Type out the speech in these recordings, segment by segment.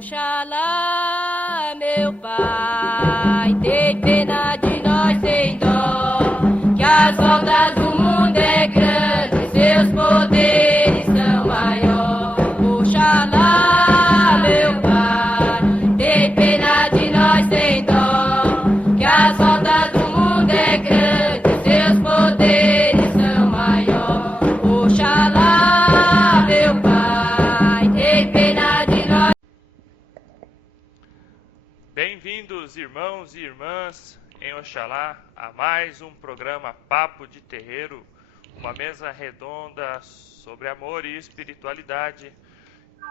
Oxalá, meu pai, tem pena de nós sem dó, que as voltas do mundo é grande, seus poderes são maior. Oxalá, meu pai, tem pena de nós sem dó, que as voltas do mundo é grande, seus poderes são maior. Oxalá, meu pai, tem pena de nós. Bem-vindos, irmãos e irmãs, em Oxalá, a mais um programa Papo de Terreiro, uma mesa redonda sobre amor e espiritualidade.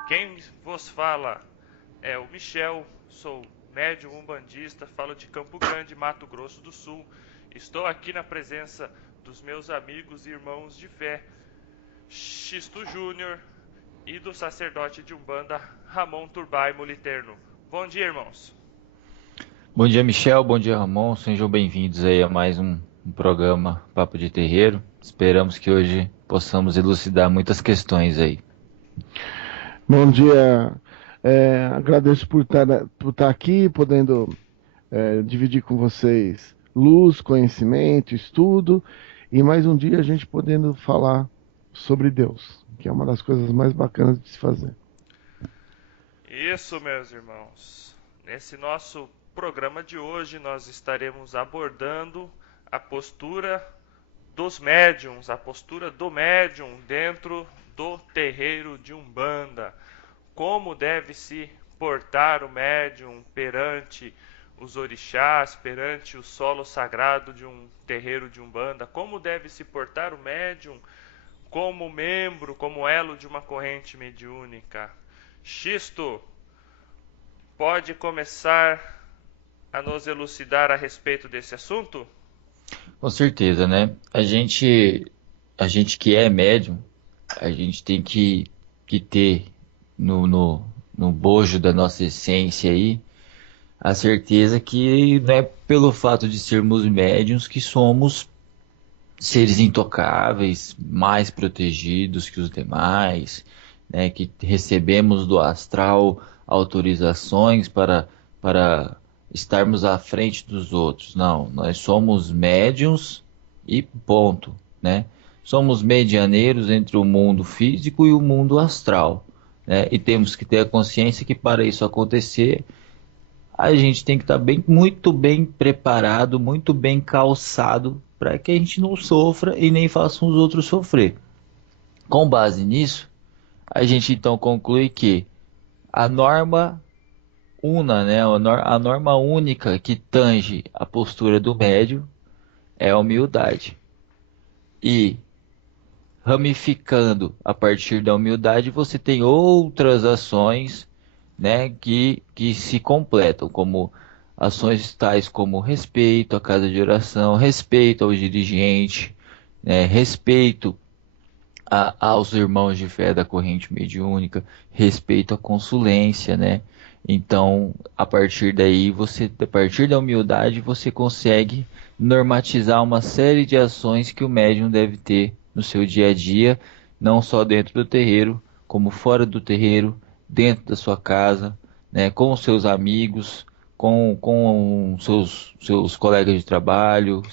Quem vos fala é o Michel, sou médium umbandista, falo de Campo Grande, Mato Grosso do Sul. Estou aqui na presença dos meus amigos e irmãos de fé, Xisto Júnior, e do sacerdote de Umbanda, Ramon Turbai Moliterno. Bom dia, irmãos. Bom dia, Michel. Bom dia, Ramon. Sejam bem-vindos aí a mais um programa Papo de Terreiro. Esperamos que hoje possamos elucidar muitas questões aí. Bom dia. Agradeço por estar aqui, podendo dividir com vocês luz, conhecimento, estudo, e mais um dia a gente podendo falar sobre Deus, que é uma das coisas mais bacanas de se fazer. Isso, meus irmãos. Nesse nosso programa de hoje nós estaremos abordando a postura dos médiuns, a postura do médium dentro do terreiro de Umbanda. Como deve se portar o médium perante os orixás, perante o solo sagrado de um terreiro de Umbanda. Como deve se portar o médium como membro, como elo de uma corrente mediúnica. Xisto, pode começar a nos elucidar a respeito desse assunto? Com certeza, né? A gente que é médium, a gente tem que ter no bojo da nossa essência aí a certeza que não é pelo fato de sermos médiums que somos seres intocáveis, mais protegidos que os demais, né? Que recebemos do astral autorizações para estarmos à frente dos outros. Não, nós somos médiuns e ponto, né? Somos medianeiros entre o mundo físico e o mundo astral, né? E temos que ter a consciência que para isso acontecer, a gente tem que estar muito bem preparado, muito bem calçado, para que a gente não sofra e nem faça os outros sofrer. Com base nisso, a gente então conclui que a norma una, né? A norma única que tange a postura do médium é a humildade. E ramificando a partir da humildade, você tem outras ações, né, que se completam, como ações tais como respeito à casa de oração, respeito ao dirigente, né, respeito aos irmãos de fé da corrente mediúnica, respeito à consulência, né? Então, a partir daí, a partir da humildade, você consegue normatizar uma série de ações que o médium deve ter no seu dia a dia, não só dentro do terreiro, como fora do terreiro, dentro da sua casa, né, com os seus amigos, com seus colegas de trabalho,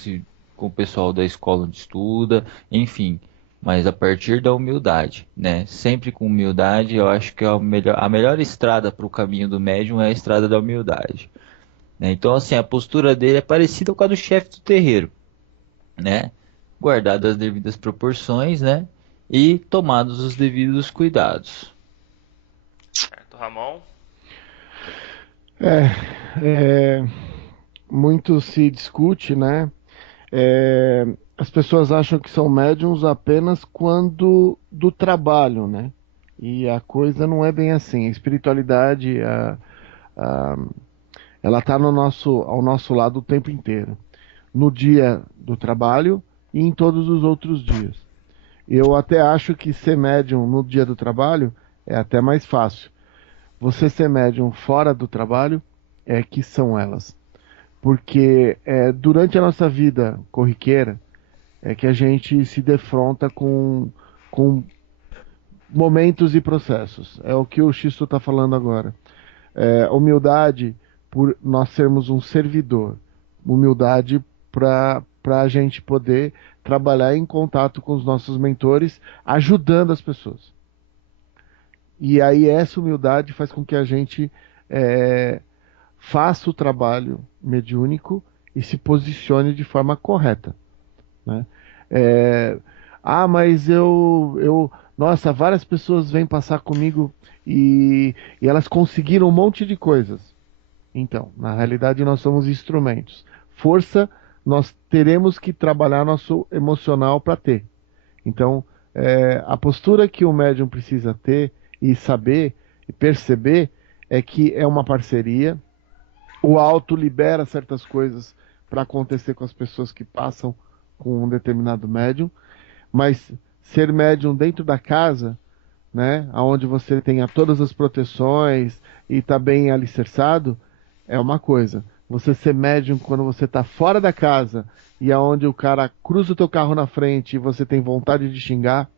com o pessoal da escola onde estuda, enfim. Mas a partir da humildade, né? Sempre com humildade, eu acho que a melhor estrada para o caminho do médium é a estrada da humildade, né? Então, assim, a postura dele é parecida com a do chefe do terreiro, né? Guardadas as devidas proporções, né? E tomados os devidos cuidados. Certo, Ramon? Muito se discute, né? As pessoas acham que são médiums apenas quando do trabalho, né? E a coisa não é bem assim. A espiritualidade, ela está ao nosso lado o tempo inteiro. No dia do trabalho e em todos os outros dias. Eu até acho que ser médium no dia do trabalho é até mais fácil. Você ser médium fora do trabalho é que são elas. Porque durante a nossa vida corriqueira é que a gente se defronta com momentos e processos. É o que o Xisto está falando agora. Humildade por nós sermos um servidor. Humildade para a gente poder trabalhar em contato com os nossos mentores, ajudando as pessoas. E aí essa humildade faz com que a gente faça o trabalho mediúnico e se posicione de forma correta, né? Mas nossa, várias pessoas vêm passar comigo e elas conseguiram um monte de coisas. Então, na realidade, nós somos instrumentos. Força, nós teremos que trabalhar nosso emocional para ter. Então, a postura que o médium precisa ter e saber e perceber é que é uma parceria. O alto libera certas coisas para acontecer com as pessoas que passam com um determinado médium, mas ser médium dentro da casa, né, onde você tenha todas as proteções e está bem alicerçado, é uma coisa. Você ser médium quando você está fora da casa e aonde o cara cruza o teu carro na frente e você tem vontade de xingar,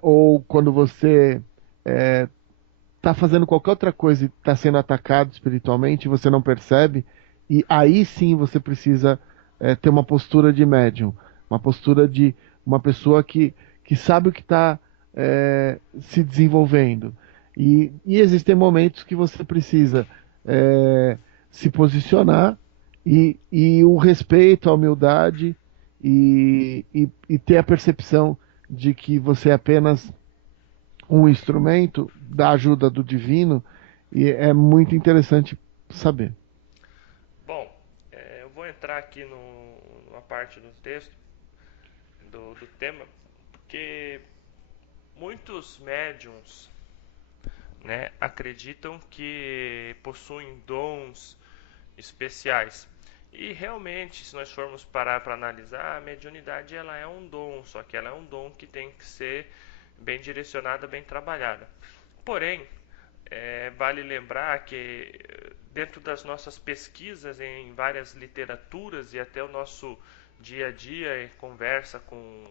ou quando você está fazendo qualquer outra coisa e está sendo atacado espiritualmente e você não percebe, e aí sim você precisa ter uma postura de médium, uma postura de uma pessoa que sabe o que está se desenvolvendo. E existem momentos que você precisa se posicionar e o respeito, a humildade e ter a percepção de que você é apenas um instrumento da ajuda do divino, e é muito interessante saber. Bom, eu vou entrar aqui numa parte do texto, do tema, porque muitos médiums, né, acreditam que possuem dons especiais. E realmente, se nós formos parar para analisar, a mediunidade ela é um dom, só que ela é um dom que tem que ser bem direcionada, bem trabalhada. Porém, vale lembrar que dentro das nossas pesquisas em várias literaturas e até o nosso dia a dia, conversa com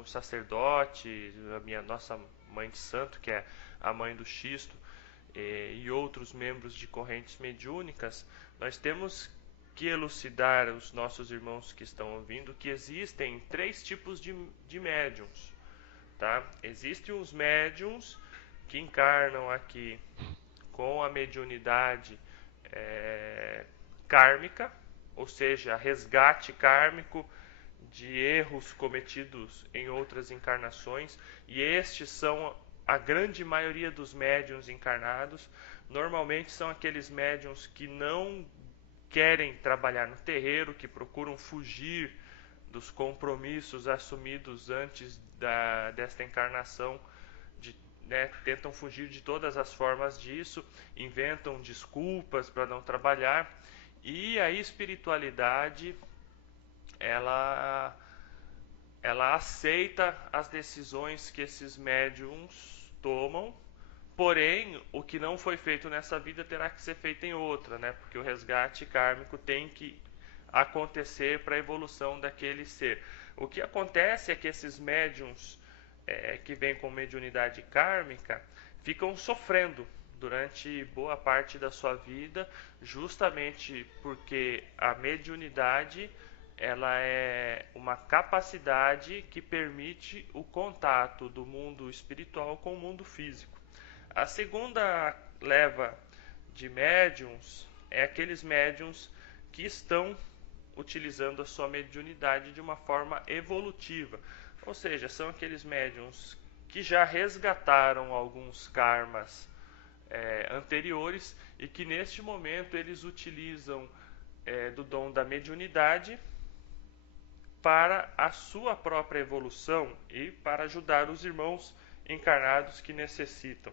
os sacerdotes, nossa mãe de santo, que é a mãe do Xisto, e outros membros de correntes mediúnicas, nós temos que elucidar os nossos irmãos que estão ouvindo que existem 3 tipos de médiums. Tá? Existem os médiums que encarnam aqui com a mediunidade kármica, ou seja, resgate kármico de erros cometidos em outras encarnações, e estes são a grande maioria dos médiuns encarnados. Normalmente são aqueles médiuns que não querem trabalhar no terreiro, que procuram fugir dos compromissos assumidos antes desta encarnação, tentam fugir de todas as formas disso, inventam desculpas para não trabalhar, e a espiritualidade ela aceita as decisões que esses médiums tomam, porém o que não foi feito nessa vida terá que ser feito em outra, né? Porque o resgate kármico tem que acontecer para a evolução daquele ser. O que acontece é que esses médiums que vêm com mediunidade kármica ficam sofrendo durante boa parte da sua vida, justamente porque a mediunidade ela é uma capacidade que permite o contato do mundo espiritual com o mundo físico. A segunda leva de médiums é aqueles médiums que estão utilizando a sua mediunidade de uma forma evolutiva, ou seja, são aqueles médiums que já resgataram alguns karmas anteriores e que neste momento eles utilizam do dom da mediunidade para a sua própria evolução e para ajudar os irmãos encarnados que necessitam.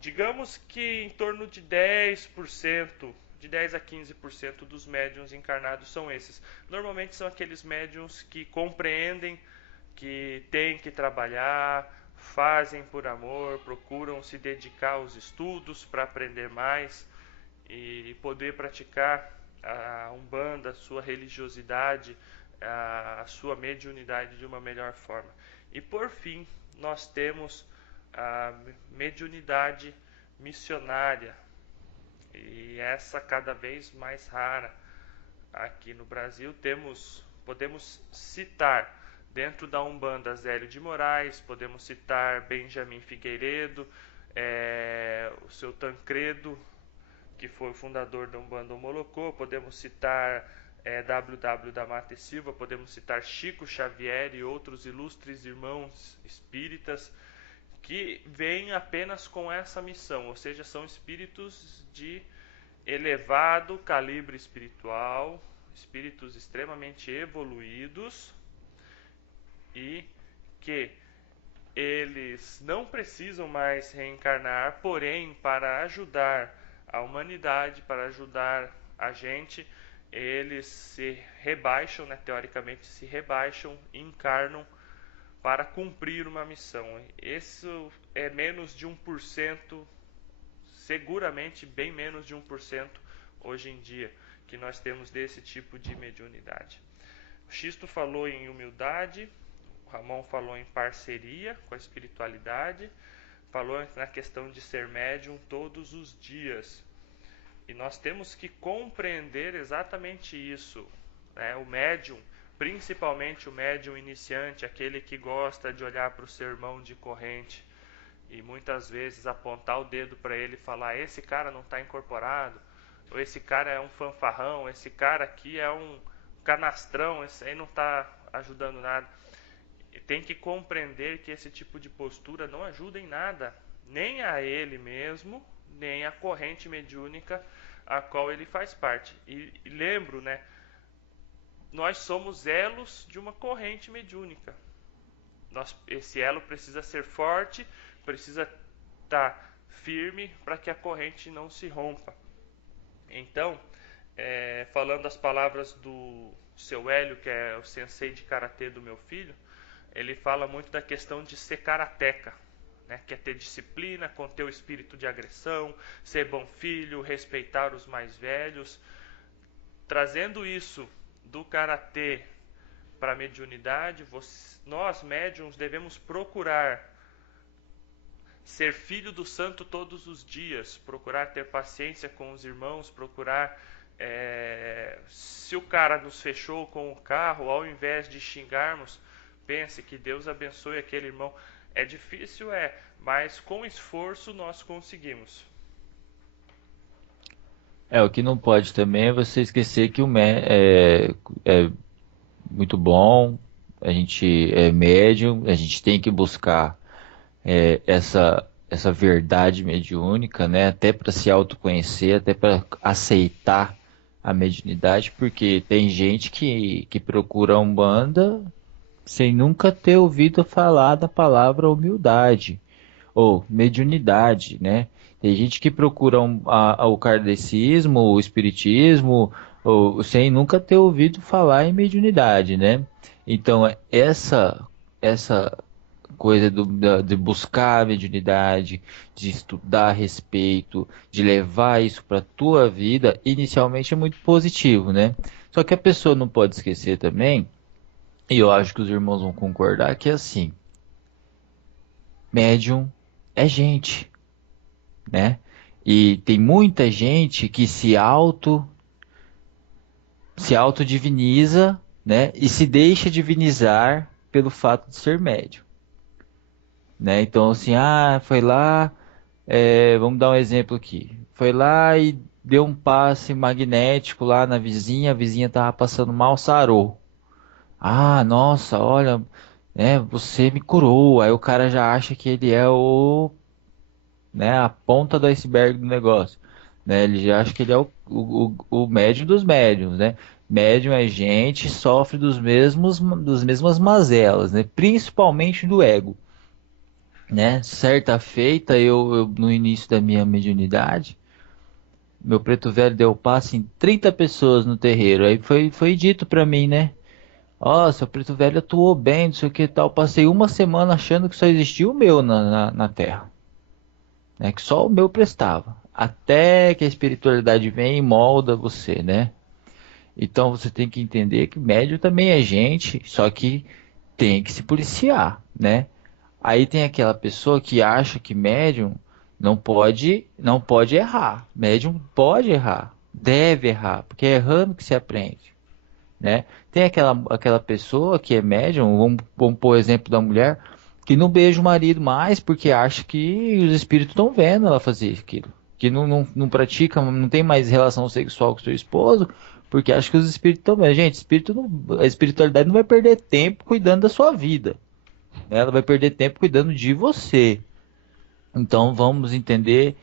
Digamos que em torno de 10%, de 10 a 15% dos médiuns encarnados são esses. Normalmente são aqueles médiuns que compreendem que têm que trabalhar, fazem por amor, procuram se dedicar aos estudos para aprender mais e poder praticar a Umbanda, a sua religiosidade, a sua mediunidade de uma melhor forma. E por fim, nós temos a mediunidade missionária, e essa cada vez mais rara aqui no Brasil. Podemos citar dentro da Umbanda Zélio de Moraes, podemos citar Benjamin Figueiredo, o seu Tancredo, que foi o fundador da Umbanda Omolocô, podemos citar WW da Mata e Silva, podemos citar Chico Xavier e outros ilustres irmãos espíritas que vêm apenas com essa missão, ou seja, são espíritos de elevado calibre espiritual, espíritos extremamente evoluídos, e que eles não precisam mais reencarnar, porém, para ajudar a humanidade, para ajudar a gente, eles se rebaixam, né, teoricamente se rebaixam, encarnam para cumprir uma missão. Isso é menos de 1%, seguramente bem menos de 1% hoje em dia, que nós temos desse tipo de mediunidade. O Xisto falou em humildade, o Ramon falou em parceria com a espiritualidade, falou na questão de ser médium todos os dias. E nós temos que compreender exatamente isso, né? O médium, principalmente o médium iniciante, aquele que gosta de olhar para o seu irmão de corrente e muitas vezes apontar o dedo para ele e falar: esse cara não está incorporado, ou esse cara é um fanfarrão, esse cara aqui é um canastrão, esse aí não está ajudando nada. E tem que compreender que esse tipo de postura não ajuda em nada, nem a ele mesmo, nem a corrente mediúnica a qual ele faz parte. E lembro, né, nós somos elos de uma corrente mediúnica. Esse elo precisa ser forte, precisa estar firme para que a corrente não se rompa. Então, falando as palavras do seu Hélio, que é o sensei de karatê do meu filho, ele fala muito da questão de ser karateca, né? Que é ter disciplina, conter o espírito de agressão, ser bom filho, respeitar os mais velhos. Trazendo isso do karatê para a mediunidade, nós médiuns devemos procurar ser filho do santo todos os dias, procurar ter paciência com os irmãos, procurar, se o cara nos fechou com o carro, ao invés de xingarmos, pense que Deus abençoe aquele irmão. É difícil, mas com esforço nós conseguimos. O que não pode também é você esquecer que é muito bom, a gente é médium, a gente tem que buscar essa verdade mediúnica, né? Até para se autoconhecer, até para aceitar a mediunidade, porque tem gente que procura a Umbanda sem nunca ter ouvido falar da palavra humildade ou mediunidade, né? Tem gente que procura o kardecismo, o espiritismo, sem nunca ter ouvido falar em mediunidade, né? Então, essa coisa de buscar a mediunidade, de estudar a respeito, de levar isso para a tua vida, inicialmente é muito positivo, né? Só que a pessoa não pode esquecer também, e eu acho que os irmãos vão concordar, que é assim, médium é gente, né? E tem muita gente que se autodiviniza, né? E se deixa divinizar pelo fato de ser médium, né? Então, assim, foi lá, vamos dar um exemplo aqui. Foi lá e deu um passe magnético lá na vizinha, a vizinha tava passando mal, sarou. Nossa, olha, né, você me curou. Aí o cara já acha que ele é né, a ponta do iceberg do negócio, né? Ele já acha que ele é o médium dos médiums, né? Médium é gente, sofre das mesmas mazelas, né? Principalmente do ego, né? Certa feita, eu no início da minha mediunidade, meu preto velho deu passe em 30 pessoas no terreiro. Aí foi dito pra mim, né? Seu preto velho atuou bem, não sei o que tal. Passei uma semana achando que só existia o meu na Terra, né? Que só o meu prestava. Até que a espiritualidade vem e molda você, né? Então você tem que entender que médium também é gente, só que tem que se policiar, né? Aí tem aquela pessoa que acha que médium Não pode errar. Médium pode errar, deve errar, porque é errando que se aprende, né? Tem aquela pessoa que é médium, vamos pôr o exemplo da mulher, que não beija o marido mais porque acha que os espíritos estão vendo ela fazer aquilo. Que não pratica, não tem mais relação sexual com seu esposo, porque acha que os espíritos estão vendo. Gente, a espiritualidade não vai perder tempo cuidando da sua vida, né? Ela vai perder tempo cuidando de você. Então vamos entender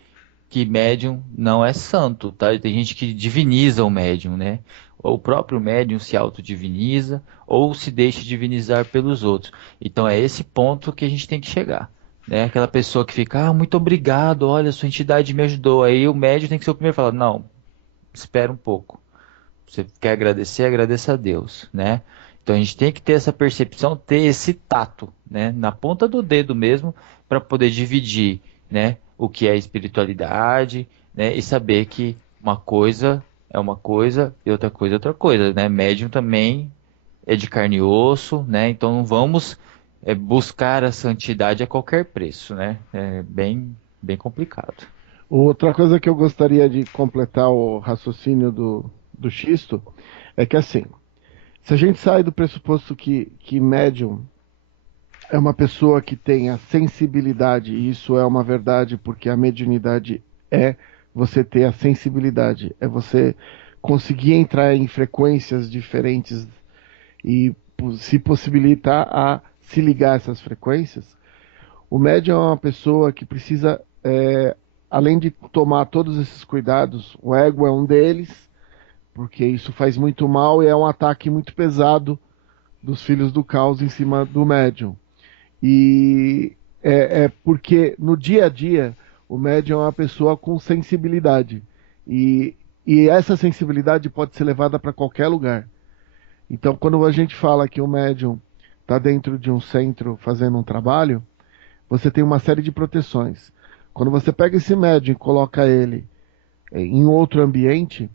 que médium não é santo, tá? Tem gente que diviniza o médium, né? Ou o próprio médium se autodiviniza ou se deixa divinizar pelos outros. Então é esse ponto que a gente tem que chegar, né? Aquela pessoa que fica, muito obrigado, olha, sua entidade me ajudou. Aí o médium tem que ser o primeiro a falar, não, espera um pouco. Você quer agradecer, agradeça a Deus, né? Então a gente tem que ter essa percepção, ter esse tato, né? Na ponta do dedo mesmo, para poder dividir, né? O que é espiritualidade, né? E saber que uma coisa é uma coisa e outra coisa é outra coisa, né? Médium também é de carne e osso, né? Então não vamos buscar a santidade a qualquer preço, né? É bem complicado. Outra coisa que eu gostaria de completar o raciocínio do Xisto é que, assim, se a gente sai do pressuposto que médium é uma pessoa que tem a sensibilidade, e isso é uma verdade, porque a mediunidade é você ter a sensibilidade, é você conseguir entrar em frequências diferentes e se possibilitar a se ligar a essas frequências. O médium é uma pessoa que precisa, além de tomar todos esses cuidados, o ego é um deles, porque isso faz muito mal e é um ataque muito pesado dos filhos do caos em cima do médium. E é porque no dia a dia o médium é uma pessoa com sensibilidade. E essa sensibilidade pode ser levada para qualquer lugar. Então, quando a gente fala que o médium está dentro de um centro fazendo um trabalho, você tem uma série de proteções. Quando você pega esse médium e coloca ele em outro ambiente,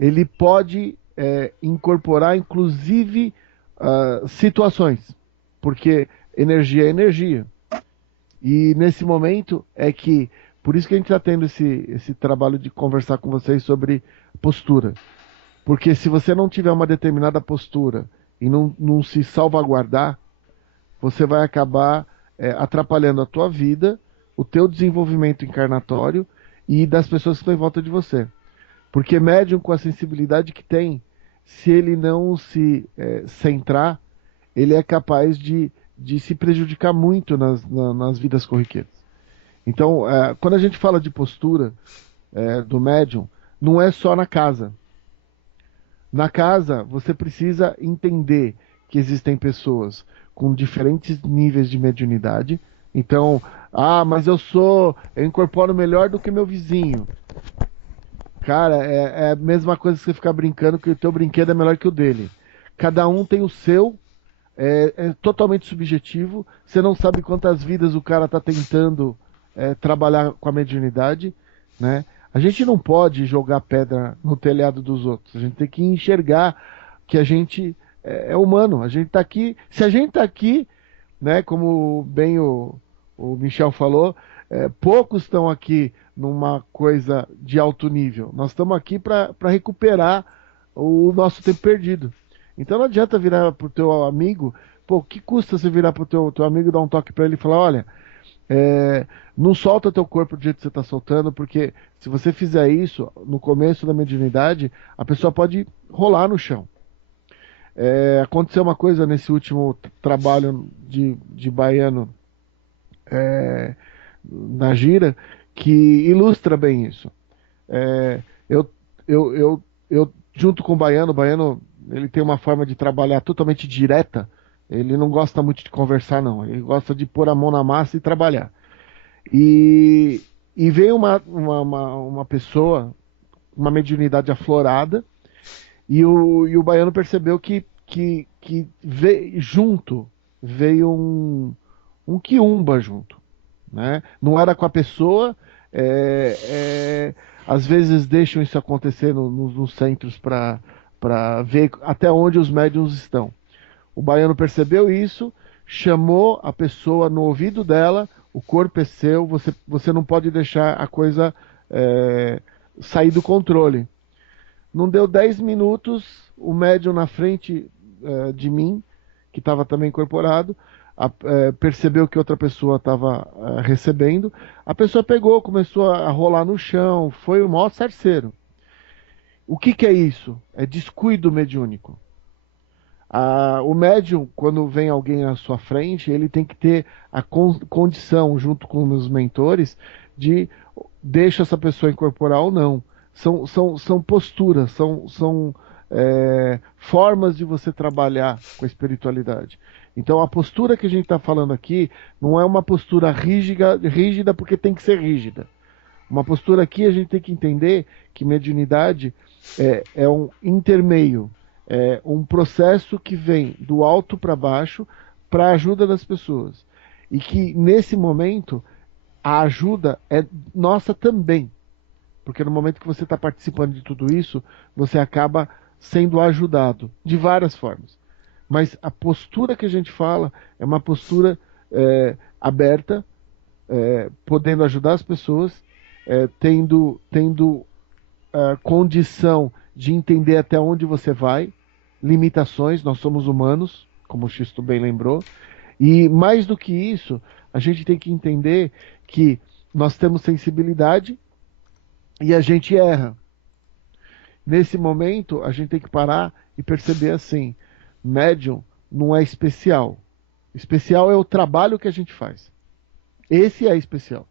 ele pode incorporar, inclusive, situações. Porque energia é energia. E nesse momento por isso que a gente está tendo esse trabalho de conversar com vocês sobre postura. Porque se você não tiver uma determinada postura e não se salvaguardar, você vai acabar atrapalhando a tua vida, o teu desenvolvimento encarnatório e das pessoas que estão em volta de você. Porque médium com a sensibilidade que tem, se ele não se centrar, ele é capaz de se prejudicar muito nas vidas corriqueiras. Então, quando a gente fala de postura do médium, não é só na casa. Na casa, você precisa entender que existem pessoas com diferentes níveis de mediunidade. Então, mas eu incorporo melhor do que meu vizinho. Cara, é a mesma coisa que você ficar brincando que o teu brinquedo é melhor que o dele. Cada um tem o seu, é totalmente subjetivo. Você não sabe quantas vidas o cara está tentando trabalhar com a mediunidade, né? A gente não pode jogar pedra no telhado dos outros. A gente tem que enxergar que a gente é humano. A gente está aqui. Se a gente está aqui, né? Como bem o Michel falou, poucos estão aqui numa coisa de alto nível. Nós estamos aqui para recuperar o nosso tempo perdido. Então não adianta virar pro teu amigo, o que custa você virar pro teu amigo, dar um toque para ele e falar, olha, não solta teu corpo do jeito que você está soltando, porque se você fizer isso no começo da mediunidade, a pessoa pode rolar no chão. Aconteceu uma coisa nesse último trabalho de baiano na gira que ilustra bem isso. Eu junto com o baiano, ele tem uma forma de trabalhar totalmente direta. Ele não gosta muito de conversar, não. Ele gosta de pôr a mão na massa e trabalhar. E veio uma pessoa, uma mediunidade aflorada, e o baiano percebeu que veio um quiumba junto, né? Não era com a pessoa. Às vezes deixam isso acontecer nos centros para ver até onde os médiuns estão. O baiano percebeu isso, chamou a pessoa no ouvido dela, O corpo é seu, você não pode deixar a coisa sair do controle. Não deu 10 minutos, o médium na frente de mim, que estava também incorporado, percebeu que outra pessoa estava recebendo. A pessoa pegou, começou a rolar no chão, foi o maior sarceiro. O que é isso? É descuido mediúnico. O médium, quando vem alguém à sua frente, ele tem que ter a condição, junto com os mentores, de deixa essa pessoa incorporar ou não. São posturas, são formas de você trabalhar com a espiritualidade. Então a postura que a gente está falando aqui não é uma postura rígida porque tem que ser rígida. Uma postura aqui a gente tem que entender que mediunidade é um intermeio, é um processo que vem do alto para baixo para a ajuda das pessoas. E que nesse momento a ajuda é nossa também. Porque no momento que você está participando de tudo isso, você acaba sendo ajudado de várias formas. Mas a postura que a gente fala é uma postura aberta, podendo ajudar as pessoas, tendo condição de entender até onde você vai, limitações, nós somos humanos, como o Xisto bem lembrou, e mais do que isso, a gente tem que entender que nós temos sensibilidade e a gente erra. Nesse momento, a gente tem que parar e perceber assim, médium não é especial. Especial é o trabalho que a gente faz. Esse é especial.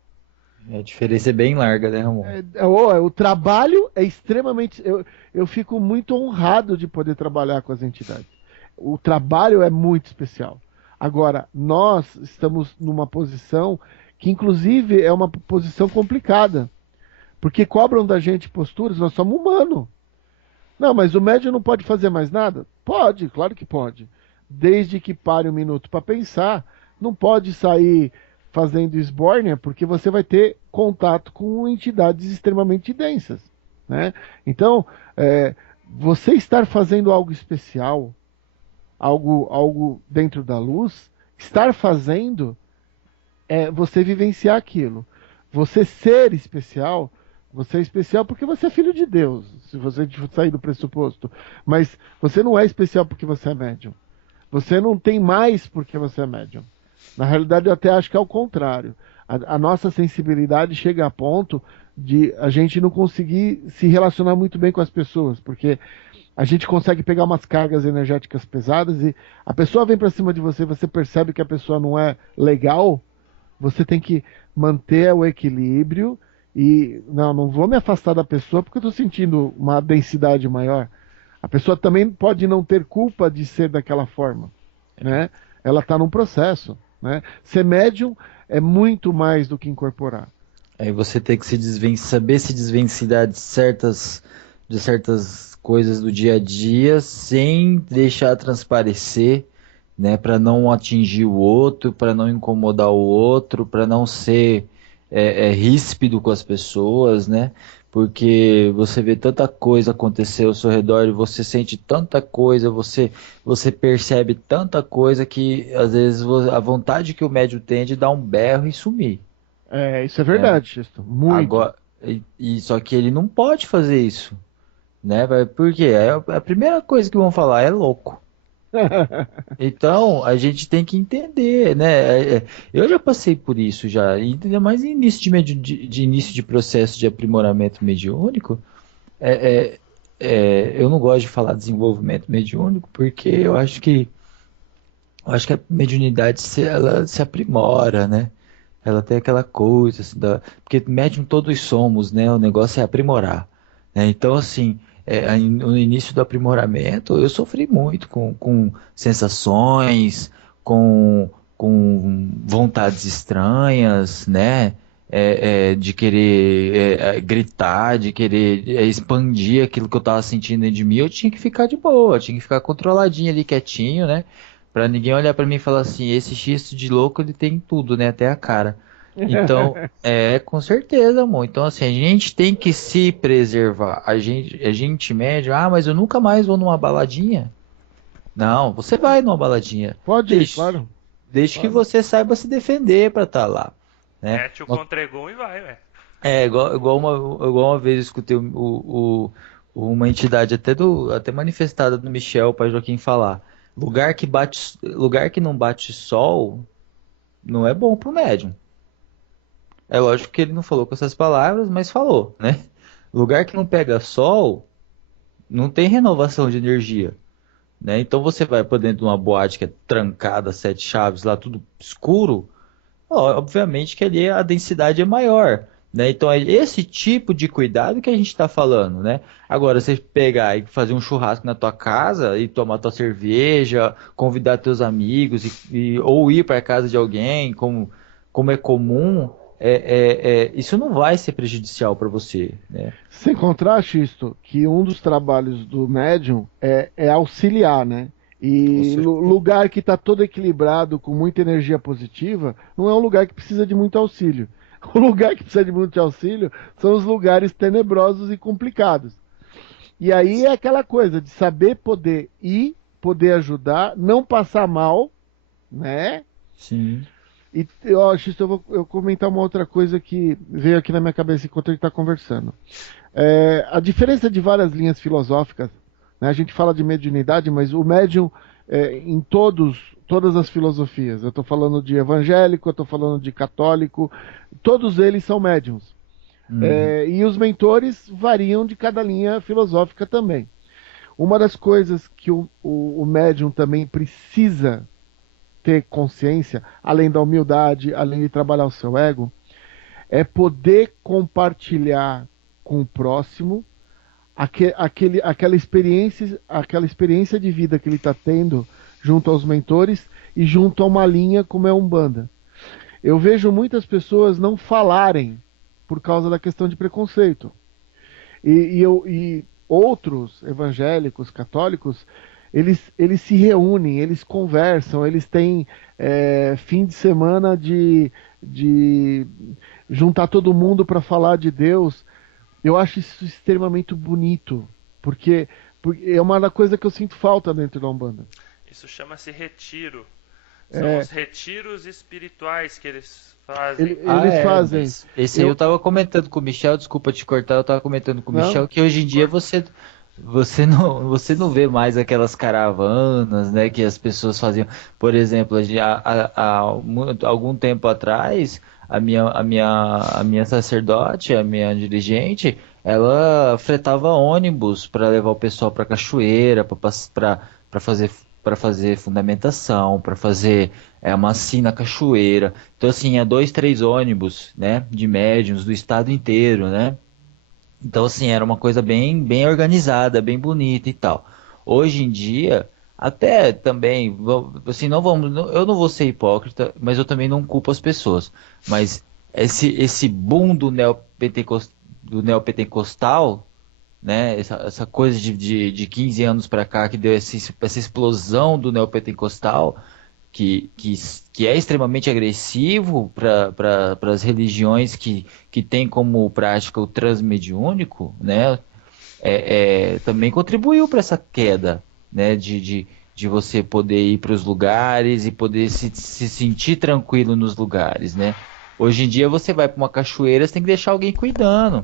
A diferença é bem larga, né, Ramon? O trabalho é extremamente... Eu fico muito honrado de poder trabalhar com as entidades. O trabalho é muito especial. Agora, nós estamos numa posição que, inclusive, é uma posição complicada. Porque cobram da gente posturas, nós somos humanos. Não, mas o médium não pode fazer mais nada? Pode, claro que pode. Desde que pare um minuto para pensar, não pode sair fazendo esbórnia, porque você vai ter contato com entidades extremamente densas, né? Então, você estar fazendo algo especial, algo dentro da luz, estar fazendo é você vivenciar aquilo. Você ser especial, você é especial porque você é filho de Deus, se você sair do pressuposto. Mas você não é especial porque você é médium. Você não tem mais porque você é médium. Na realidade, eu até acho que é o contrário. A nossa sensibilidade chega a ponto de a gente não conseguir se relacionar muito bem com as pessoas, porque a gente consegue pegar umas cargas energéticas pesadas e a pessoa vem para cima de você, você percebe que a pessoa não é legal, você tem que manter o equilíbrio e não vou me afastar da pessoa porque eu estou sentindo uma densidade maior. A pessoa também pode não ter culpa de ser daquela forma, né? Ela está num processo, né? Ser médium é muito mais do que incorporar. Aí você tem que saber se desvencilhar de certas coisas do dia a dia sem deixar transparecer, né? Para não atingir o outro, para não incomodar o outro, para não ser ríspido com as pessoas, né? Porque você vê tanta coisa acontecer ao seu redor e você sente tanta coisa, você percebe tanta coisa que às vezes a vontade que o médium tem é de dar um berro e sumir. Isso é verdade, Xisto. Muito. Agora, só que ele não pode fazer isso, né? Por quê? A primeira coisa que vão falar é louco. Então, a gente tem que entender, né? Eu já passei por isso já, ainda mais em início de início de processo de aprimoramento mediúnico. Eu não gosto de falar desenvolvimento mediúnico porque eu acho que a mediunidade ela se aprimora, né? Ela tem aquela coisa assim, porque médium todos somos, né? O negócio é aprimorar, né? Então, assim, no início do aprimoramento, eu sofri muito com sensações, com vontades estranhas, né? De querer gritar, de querer expandir aquilo que eu estava sentindo dentro de mim. Eu tinha que ficar de boa, eu tinha que ficar controladinho ali, quietinho, né? Pra ninguém olhar pra mim e falar assim, esse xisto de louco, ele tem tudo, né? Até a cara. Então, com certeza, amor. Então, assim, a gente tem que se preservar. A gente mede, mas eu nunca mais vou numa baladinha. Não, você vai numa baladinha. Pode ir, claro. Desde que você saiba se defender pra estar lá. né? Mete o contregum e vai, ué. Igual uma vez eu escutei uma entidade até manifestada do Michel para Joaquim falar. Lugar que não bate sol não é bom pro médium. É lógico que ele não falou com essas palavras, mas falou, né? Lugar que não pega sol não tem renovação de energia, né? Então você vai para dentro de uma boate que é trancada, sete chaves, lá tudo escuro, obviamente que ali a densidade é maior, né? Então é esse tipo de cuidado que a gente está falando, né? Agora, você pegar e fazer um churrasco na tua casa e tomar tua cerveja, convidar teus amigos ou ir para casa de alguém, como é comum, isso não vai ser prejudicial para você, né? Sem contraste, isto, que um dos trabalhos do médium é auxiliar, né? Com E certeza. lugar que está todo equilibrado, com muita energia positiva, não é um lugar que precisa de muito auxílio. O lugar que precisa de muito auxílio são os lugares tenebrosos e complicados. E aí é aquela coisa de saber poder ir, poder ajudar, não passar mal, né? Sim. E Xisto, eu vou comentar uma outra coisa que veio aqui na minha cabeça enquanto a gente está conversando. A diferença de várias linhas filosóficas, né? A gente fala de mediunidade, mas o médium em todas as filosofias. Eu estou falando de evangélico, eu estou falando de católico, todos eles são médiums. Uhum. E os mentores variam de cada linha filosófica também. Uma das coisas que o médium também precisa ter consciência, além da humildade, além de trabalhar o seu ego, é poder compartilhar com o próximo aquela experiência de vida que ele está tendo junto aos mentores e junto a uma linha como é a Umbanda. Eu vejo muitas pessoas não falarem por causa da questão de preconceito. E outros evangélicos, católicos, eles se reúnem, eles conversam, eles têm fim de semana de juntar todo mundo para falar de Deus. Eu acho isso extremamente bonito, porque é uma coisa que eu sinto falta dentro da Umbanda. Isso chama-se retiro. São os retiros espirituais que eles fazem. Eles fazem. Mas esse aí eu tava comentando com o Michel, desculpa te cortar, eu tava comentando com o Não, Michel que hoje em dia você não vê mais aquelas caravanas, né, que as pessoas faziam. Por exemplo, algum tempo atrás, a minha sacerdote, a minha dirigente, ela fretava ônibus para levar o pessoal para cachoeira, para fazer fundamentação, para fazer macia na cachoeira. Então, assim, 2, 3 ônibus, né, de médiuns do estado inteiro, né? Então, assim, era uma coisa bem, bem organizada, bem bonita e tal. Hoje em dia, até também, assim, eu não vou ser hipócrita, mas eu também não culpo as pessoas. Mas esse boom do neopentecostal, né? Essa coisa de 15 anos para cá que deu essa explosão do neopentecostal, que é extremamente agressivo para as religiões que têm como prática o transmediúnico, né? Também contribuiu para essa queda, né? De você poder ir para os lugares e poder se sentir tranquilo nos lugares, né? Hoje em dia você vai para uma cachoeira, você tem que deixar alguém cuidando.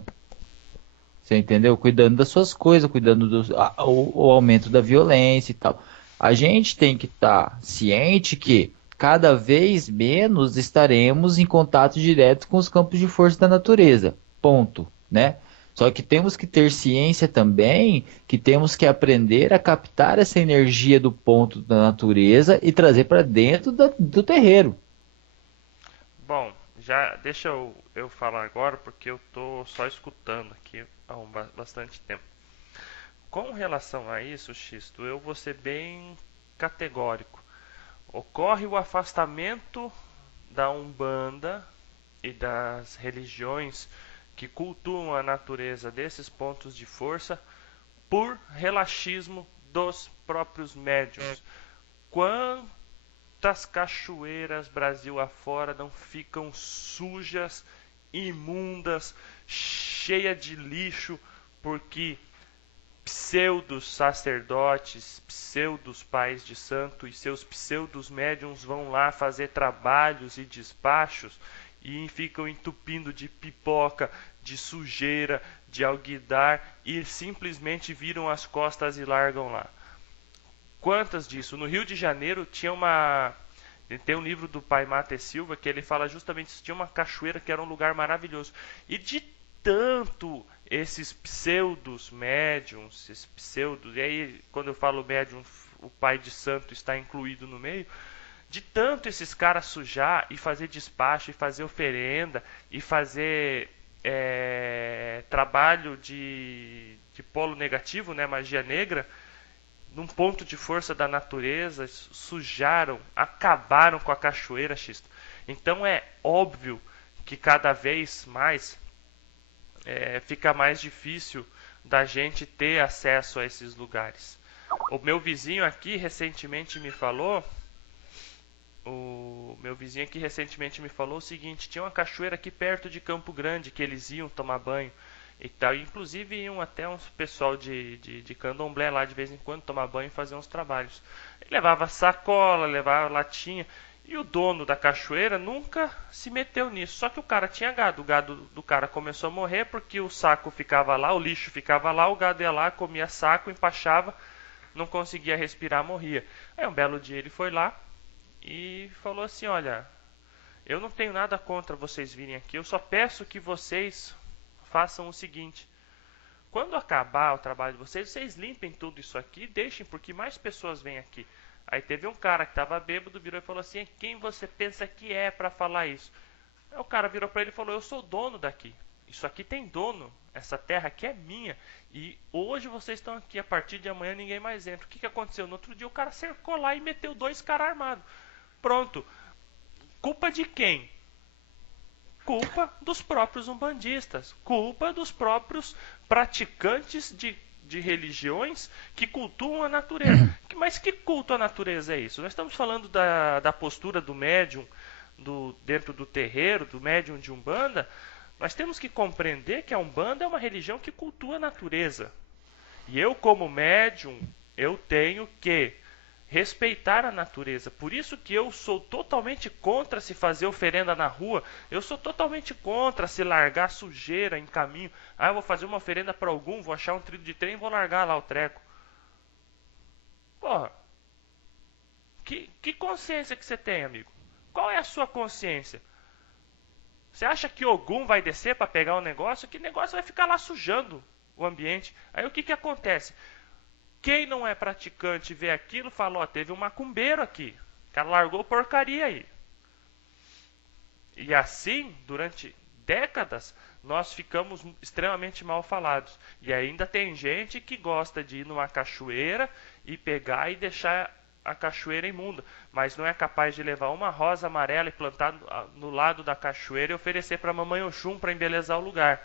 Você entendeu? Cuidando das suas coisas, cuidando o aumento da violência e tal. A gente tem que estar ciente que cada vez menos estaremos em contato direto com os campos de força da natureza. Ponto, né? Só que temos que ter ciência também que temos que aprender a captar essa energia do ponto da natureza e trazer para dentro do terreiro. Bom, já deixa eu falar agora porque eu tô só escutando aqui há bastante tempo. Com relação a isso, Xisto, eu vou ser bem categórico. Ocorre o afastamento da Umbanda e das religiões que cultuam a natureza desses pontos de força por relaxismo dos próprios médiuns. Quantas cachoeiras Brasil afora não ficam sujas, imundas, cheias de lixo, porque pseudos sacerdotes, pseudos pais de santo e seus pseudos médiuns vão lá fazer trabalhos e despachos e ficam entupindo de pipoca, de sujeira, de alguidar e simplesmente viram as costas e largam lá. Quantas disso? No Rio de Janeiro tem um livro do Pai Mate Silva que ele fala justamente isso. Tinha uma cachoeira que era um lugar maravilhoso. E de tanto esses pseudos médiums, e aí quando eu falo médium, o pai de santo está incluído no meio, de tanto esses caras sujar e fazer despacho, e fazer oferenda, e fazer trabalho de polo negativo, né, magia negra, num ponto de força da natureza, sujaram, acabaram com a cachoeira, Xisto. Então é óbvio que cada vez mais fica mais difícil da gente ter acesso a esses lugares. O meu vizinho aqui recentemente me falou o seguinte: tinha uma cachoeira aqui perto de Campo Grande que eles iam tomar banho e tal, inclusive iam até uns pessoal de candomblé lá de vez em quando tomar banho e fazer uns trabalhos. Ele levava sacola, levava latinha, e o dono da cachoeira nunca se meteu nisso. Só que o cara tinha gado, o gado do cara começou a morrer porque o saco ficava lá, o lixo ficava lá, o gado ia lá, comia saco, empachava, não conseguia respirar, morria. Aí um belo dia ele foi lá e falou assim: olha, eu não tenho nada contra vocês virem aqui, eu só peço que vocês façam o seguinte: quando acabar o trabalho de vocês, vocês limpem tudo isso aqui e deixem, porque mais pessoas vêm aqui. Aí teve um cara que estava bêbado, virou e falou assim: quem você pensa que é para falar isso? Aí o cara virou para ele e falou: eu sou dono daqui, isso aqui tem dono, essa terra aqui é minha, e hoje vocês estão aqui, a partir de amanhã ninguém mais entra. O que aconteceu? No outro dia o cara cercou lá e meteu 2 caras armados. Pronto. Culpa de quem? Culpa dos próprios umbandistas, culpa dos próprios praticantes de religiões que cultuam a natureza. Mas que culto à natureza é isso? Nós estamos falando da postura do médium dentro do terreiro, do médium de Umbanda. Nós temos que compreender que a Umbanda é uma religião que cultua a natureza. E eu, como médium, eu tenho que respeitar a natureza. Por isso que eu sou totalmente contra se fazer oferenda na rua. Eu sou totalmente contra se largar sujeira em caminho. Ah, eu vou fazer uma oferenda para algum, vou achar um trilho de trem e vou largar lá o treco. Porra, que consciência que você tem, amigo? Qual é a sua consciência? Você acha que Ogum vai descer para pegar um negócio? Que negócio vai ficar lá sujando o ambiente? Aí o que acontece? Quem não é praticante vê aquilo e fala: ó, teve um macumbeiro aqui, o cara largou porcaria aí. E assim, durante décadas, nós ficamos extremamente mal falados. E ainda tem gente que gosta de ir numa cachoeira e pegar e deixar a cachoeira imunda, mas não é capaz de levar uma rosa amarela e plantar no lado da cachoeira e oferecer para a mamãe Oxum para embelezar o lugar.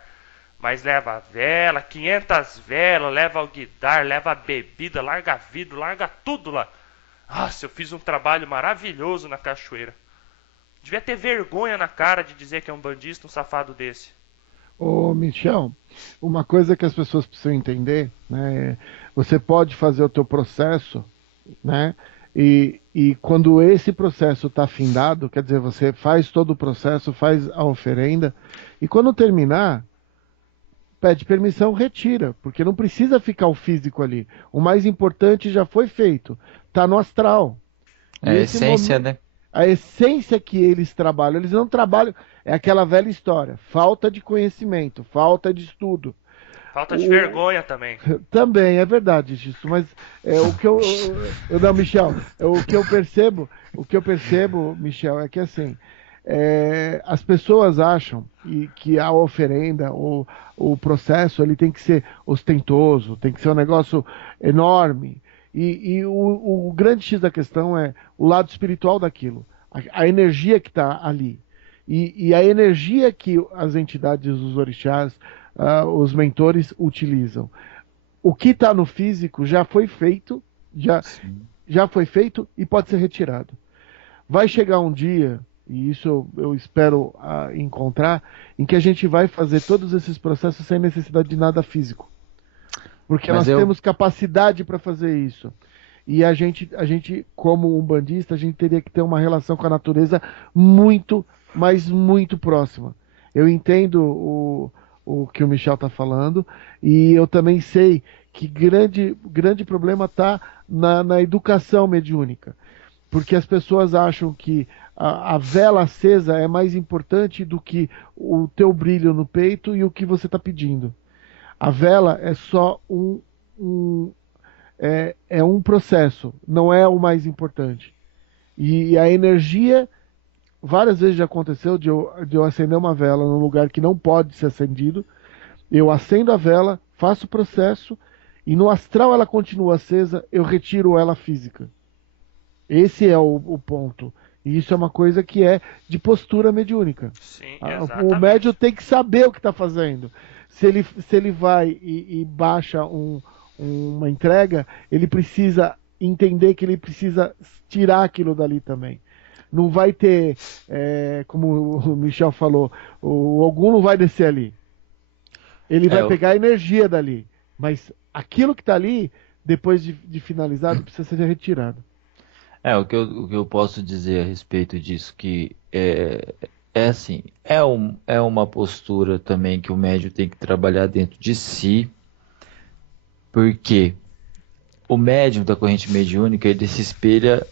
Mas leva vela, 500 velas, leva alguidar, leva bebida, larga vidro, larga tudo lá. Nossa, eu fiz um trabalho maravilhoso na cachoeira. Devia ter vergonha na cara de dizer que é um bandista, um safado desse. Ô, Michel, uma coisa que as pessoas precisam entender, né? Você pode fazer o teu processo, né? E quando esse processo está findado, quer dizer, você faz todo o processo, faz a oferenda, e quando terminar, pede permissão, retira, porque não precisa ficar o físico ali. O mais importante já foi feito, está no astral. É a essência, né? A essência que eles trabalham, eles não trabalham, é aquela velha história, falta de conhecimento, falta de estudo. Falta de vergonha também. Também, é verdade isso, mas o que não, Michel, o que eu percebo, Michel, é que assim, as pessoas acham que a oferenda, o processo, ele tem que ser ostentoso, tem que ser um negócio enorme. E o grande X da questão é o lado espiritual daquilo, a energia que está ali. E a energia que as entidades, os orixás, os mentores utilizam. O que está no físico já foi feito, já foi feito e pode ser retirado. Vai chegar um dia, e isso eu espero encontrar, em que a gente vai fazer todos esses processos sem necessidade de nada físico. Porque nós temos capacidade para fazer isso. E a gente, como umbandista, a gente teria que ter uma relação com a natureza muito mas muito próxima. Eu entendo o que o Michel está falando e eu também sei que grande problema está na educação mediúnica, porque as pessoas acham que a vela acesa é mais importante do que o teu brilho no peito e o que você está pedindo. A vela é só um, é um processo, não é o mais importante. E a energia, várias vezes já aconteceu de eu acender uma vela num lugar que não pode ser acendido. Eu acendo a vela, faço o processo e no astral ela continua acesa, eu retiro ela física. Esse é o ponto. E isso é uma coisa que é de postura mediúnica. Sim, O médium exatamente. tem que saber o que está fazendo. Se ele vai e baixa uma entrega, ele precisa entender que ele precisa tirar aquilo dali também. Não vai ter, como o Michel falou, o Ogum não vai descer ali. Ele É, vai pegar a energia dali. Mas aquilo que está ali, depois de finalizado, precisa ser retirado. o que eu posso dizer a respeito disso, que é assim, é uma postura também que o médium tem que trabalhar dentro de si, porque o médium da corrente mediúnica, ele se espelha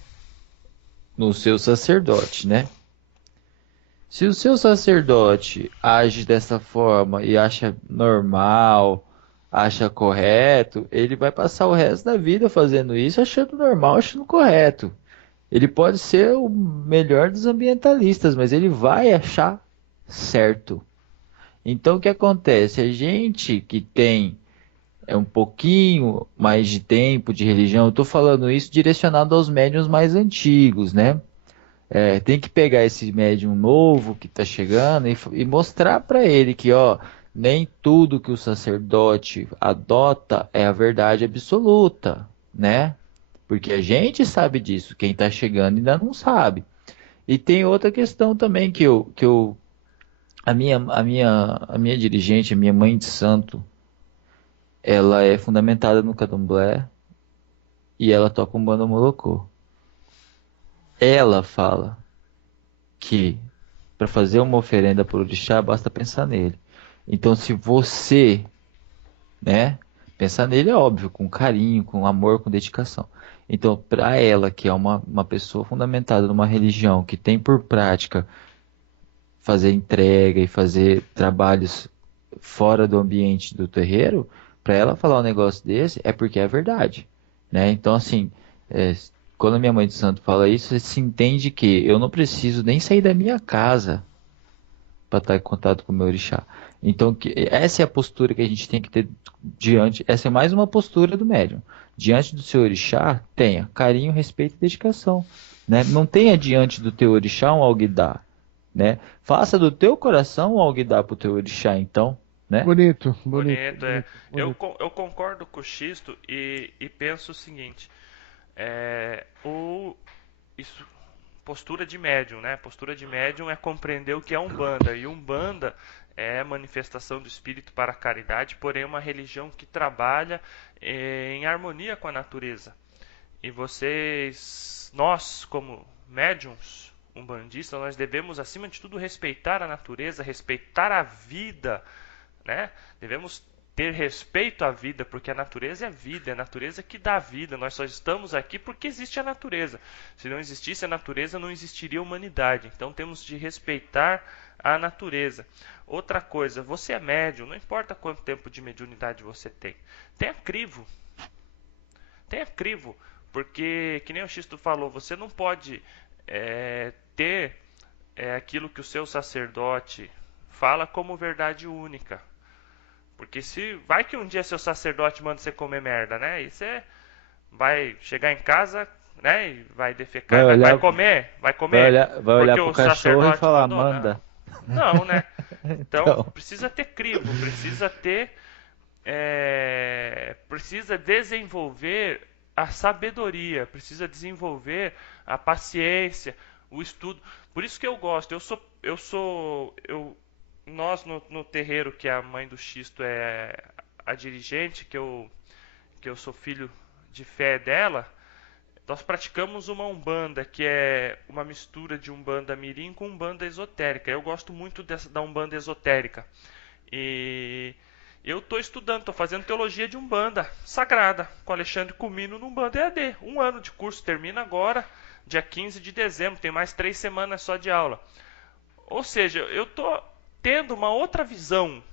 no seu sacerdote, né? Se o seu sacerdote age dessa forma e acha normal, acha correto, ele vai passar o resto da vida fazendo isso, achando normal, achando correto. Ele pode ser o melhor dos ambientalistas, mas ele vai achar certo. Então o que acontece? A gente que tem um pouquinho mais de tempo de religião, eu estou falando isso direcionado aos médiuns mais antigos, né? Tem que pegar esse médium novo que está chegando e mostrar para ele que, ó, nem tudo que o sacerdote adota é a verdade absoluta, né? Porque a gente sabe disso, quem está chegando ainda não sabe. E tem outra questão também a minha dirigente, a minha mãe de santo, ela é fundamentada no Candomblé e ela toca um banda molocô. Ela fala que para fazer uma oferenda por orixá basta pensar nele. Então, se você, né, pensar nele é óbvio, com carinho, com amor, com dedicação. Então, para ela, que é uma pessoa fundamentada numa religião que tem por prática fazer entrega e fazer trabalhos fora do ambiente do terreiro, para ela falar um negócio desse é porque é verdade, né? Então, assim, é, quando a minha mãe de santo fala isso, você se entende que eu não preciso nem sair da minha casa para estar em contato com o meu orixá. Então, essa é a postura que a gente tem que ter diante. Essa é mais uma postura do médium. Diante do seu orixá, tenha carinho, respeito e dedicação. Né? Não tenha diante do teu orixá um alguidar. Né? Faça do teu coração um alguidar para o teu orixá, então. Né? Bonito, bonito, Bonito, é. bonito, Eu, bonito. eu concordo com o Xisto e penso o seguinte: é, o, isso, postura de médium, né? Postura de médium é compreender o que é Umbanda. E Umbanda é manifestação do espírito para a caridade, porém uma religião que trabalha em harmonia com a natureza. E nós, como médiums umbandistas, nós devemos, acima de tudo, respeitar a natureza, respeitar a vida, né? Devemos ter respeito à vida, porque a natureza é vida, é a natureza que dá vida. Nós só estamos aqui porque existe a natureza. Se não existisse a natureza, não existiria a humanidade. Então temos de respeitar a natureza. Outra coisa, você é médium, não importa quanto tempo de mediunidade você tem. Tenha crivo. Tenha crivo, porque, que nem o Xisto falou, você não pode ter aquilo que o seu sacerdote fala como verdade única. Porque se vai que um dia seu sacerdote manda você comer merda, né? E você vai chegar em casa, né? E vai defecar Vai e vai olhar, comer, vai vai comer olhar, vai olhar porque pro o cachorro e sacerdote falar, mandou? Não, manda. não, né? Então Então, precisa ter crivo, precisa ter, precisa desenvolver a sabedoria, precisa desenvolver a paciência, o estudo. Por isso que eu gosto. Nós no terreiro que a mãe do Xisto é a dirigente, que eu sou filho de fé dela, nós praticamos uma umbanda, que é uma mistura de umbanda mirim com umbanda esotérica. Eu gosto muito da umbanda esotérica. E eu estou estudando, estou fazendo teologia de umbanda sagrada com Alexandre Comino no Umbanda EAD. 1 ano de curso, termina agora, dia 15 de dezembro, tem mais 3 semanas só de aula. Ou seja, eu estou tendo uma outra visão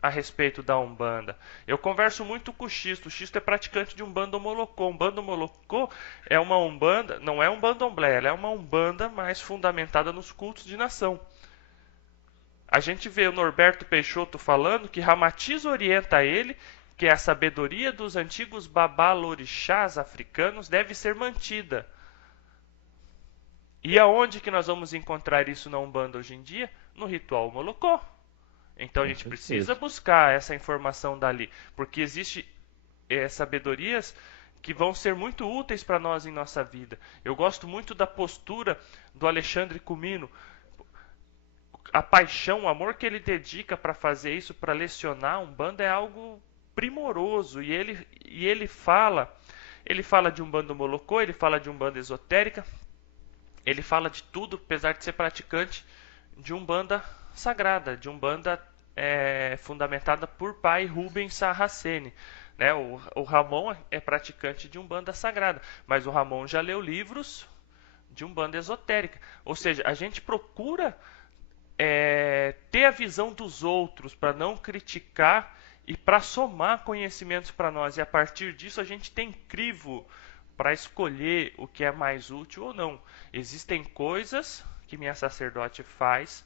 a respeito da Umbanda. Eu converso muito com o Xisto. O Xisto é praticante de Umbanda Molocô. Umbanda Molocô é uma Umbanda, não é um Candomblé, ela é uma Umbanda mais fundamentada nos cultos de nação. A gente vê o Norberto Peixoto falando que Ramatiz orienta ele que a sabedoria dos antigos babalorixás africanos deve ser mantida. E aonde que nós vamos encontrar isso na Umbanda hoje em dia? No ritual Molocô. Então a gente precisa buscar essa informação dali, porque existe sabedorias que vão ser muito úteis para nós em nossa vida. Eu gosto muito da postura do Alexandre Comino, a paixão, o amor que ele dedica para fazer isso, para lecionar Umbanda é algo primoroso. E ele fala de Umbanda Molocô, ele fala de Umbanda esotérica, ele fala de tudo, apesar de ser praticante de Umbanda sagrada, de Umbanda fundamentada por pai Rubens Sarraceni. Né? O Ramon é praticante de Umbanda sagrada, mas o Ramon já leu livros de Umbanda esotérica. Ou seja, a gente procura ter a visão dos outros para não criticar e para somar conhecimentos para nós. E a partir disso a gente tem crivo para escolher o que é mais útil ou não. Existem coisas que minha sacerdote faz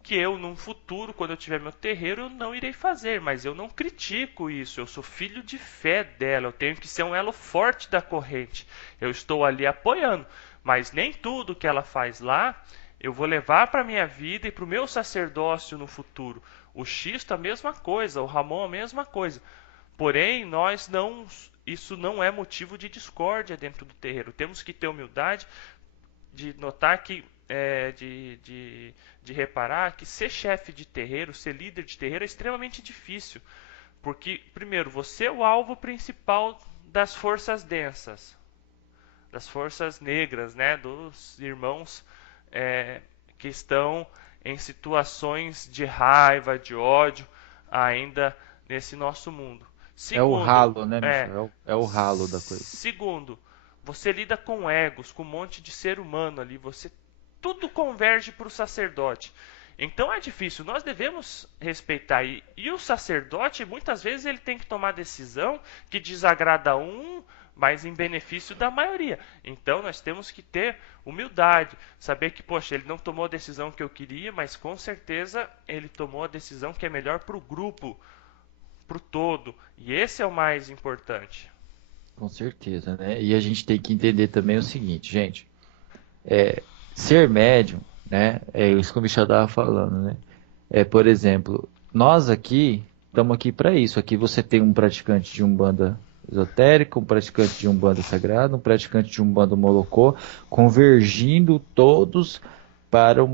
que eu, num futuro, quando eu tiver meu terreiro, eu não irei fazer, mas eu não critico isso, eu sou filho de fé dela, eu tenho que ser um elo forte da corrente, eu estou ali apoiando, mas nem tudo que ela faz lá, eu vou levar para a minha vida e para o meu sacerdócio no futuro. O Xisto a mesma coisa, o Ramon a mesma coisa, porém, isso não é motivo de discórdia dentro do terreiro, temos que ter humildade de notar que de reparar que ser chefe de terreiro, ser líder de terreiro é extremamente difícil. Porque, primeiro, você é o alvo principal das forças densas, das forças negras, né, dos irmãos que estão em situações de raiva, de ódio, ainda nesse nosso mundo. Segundo, é o ralo, né, Michel? É o ralo da coisa. Segundo, você lida com egos, com um monte de ser humano ali, tudo converge para o sacerdote. Então é difícil, nós devemos respeitar. E o sacerdote, muitas vezes, ele tem que tomar decisão que desagrada mas em benefício da maioria. Então nós temos que ter humildade, saber que, poxa, ele não tomou a decisão que eu queria, mas com certeza ele tomou a decisão que é melhor para o grupo, para o todo. E esse é o mais importante. Com certeza, né? E a gente tem que entender também o seguinte, gente. Ser médium, né? É isso que o Michel estava falando, né? Por exemplo, nós aqui estamos aqui para isso. Aqui você tem um praticante de Umbanda esotérica, um praticante de Umbanda sagrada, um praticante de Umbanda Molocô, convergindo todos para o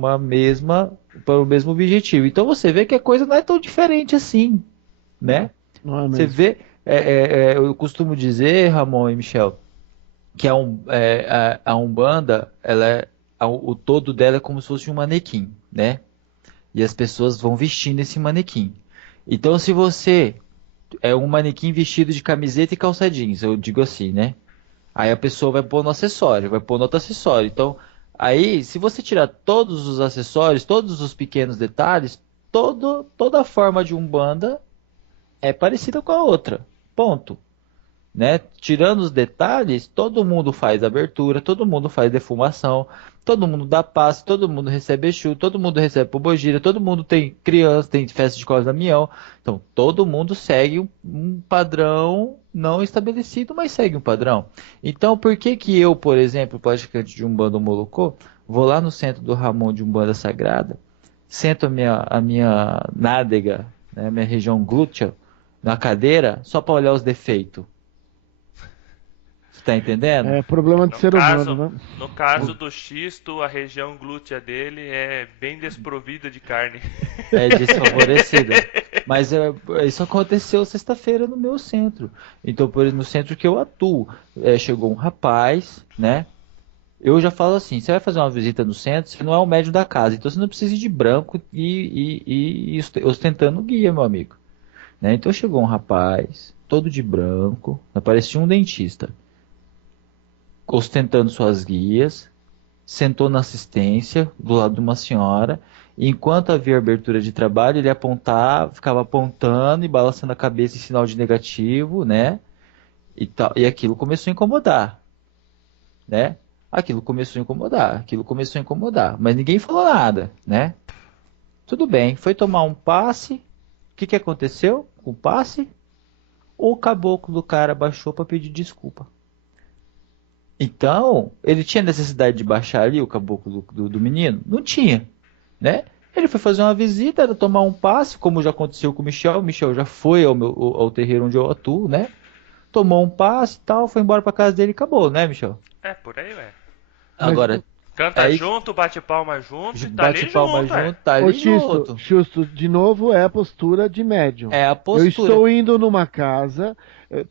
mesmo objetivo. Então você vê que a coisa não é tão diferente assim, né? Não é mesmo. Você vê, eu costumo dizer, Ramon e Michel, que a Umbanda, o todo dela é como se fosse um manequim, né? E as pessoas vão vestindo esse manequim. Então, se você é um manequim vestido de camiseta e calça jeans, eu digo assim, né? Aí a pessoa vai pôr no acessório, vai pôr no outro acessório. Então, aí, se você tirar todos os acessórios, todos os pequenos detalhes, toda a forma de Umbanda é parecida com a outra. Ponto. Né? Tirando os detalhes, todo mundo faz abertura, todo mundo faz defumação, todo mundo dá passe, todo mundo recebe Exu, todo mundo recebe pombogira, todo mundo tem criança, tem festa de Cosme Damião. Então, todo mundo segue um padrão não estabelecido, mas segue um padrão. Então, por que eu, por exemplo, praticante de Umbanda Molocô, vou lá no centro do Ramon de Umbanda Sagrada, sento a minha nádega, né, minha região glútea, na cadeira, só para olhar os defeitos? Tá entendendo? É problema de ser humano, né? No caso do Xisto, a região glútea dele é bem desprovida de carne. É desfavorecida. Mas isso aconteceu sexta-feira no meu centro. Então, por exemplo, no centro que eu atuo, chegou um rapaz, né? Eu já falo assim, você vai fazer uma visita no centro, você não é o médium da casa, então você não precisa ir de branco e ostentando guia, meu amigo. Né? Então chegou um rapaz, todo de branco, parecia um dentista, ostentando suas guias, sentou na assistência, do lado de uma senhora, e enquanto havia abertura de trabalho, ele apontava, ficava apontando e balançando a cabeça em sinal de negativo, né? E, tal, e aquilo começou a incomodar, né? Aquilo começou a incomodar, mas ninguém falou nada, né? Tudo bem, foi tomar um passe, o que aconteceu com o passe? O caboclo do cara baixou para pedir desculpa. Então, ele tinha necessidade de baixar ali o caboclo do menino? Não tinha, né? Ele foi fazer uma visita, era tomar um passe, como já aconteceu com o Michel já foi ao terreiro onde eu atuo, né? Tomou um passe e tal, foi embora para casa dele e acabou, né, Michel? Por aí, ué. Agora, Canta junto, bate palma junto e tá ali bate palma junto, junto, tá ali junto. Xusto, de novo é a postura de médium. É a postura. Eu estou indo numa casa,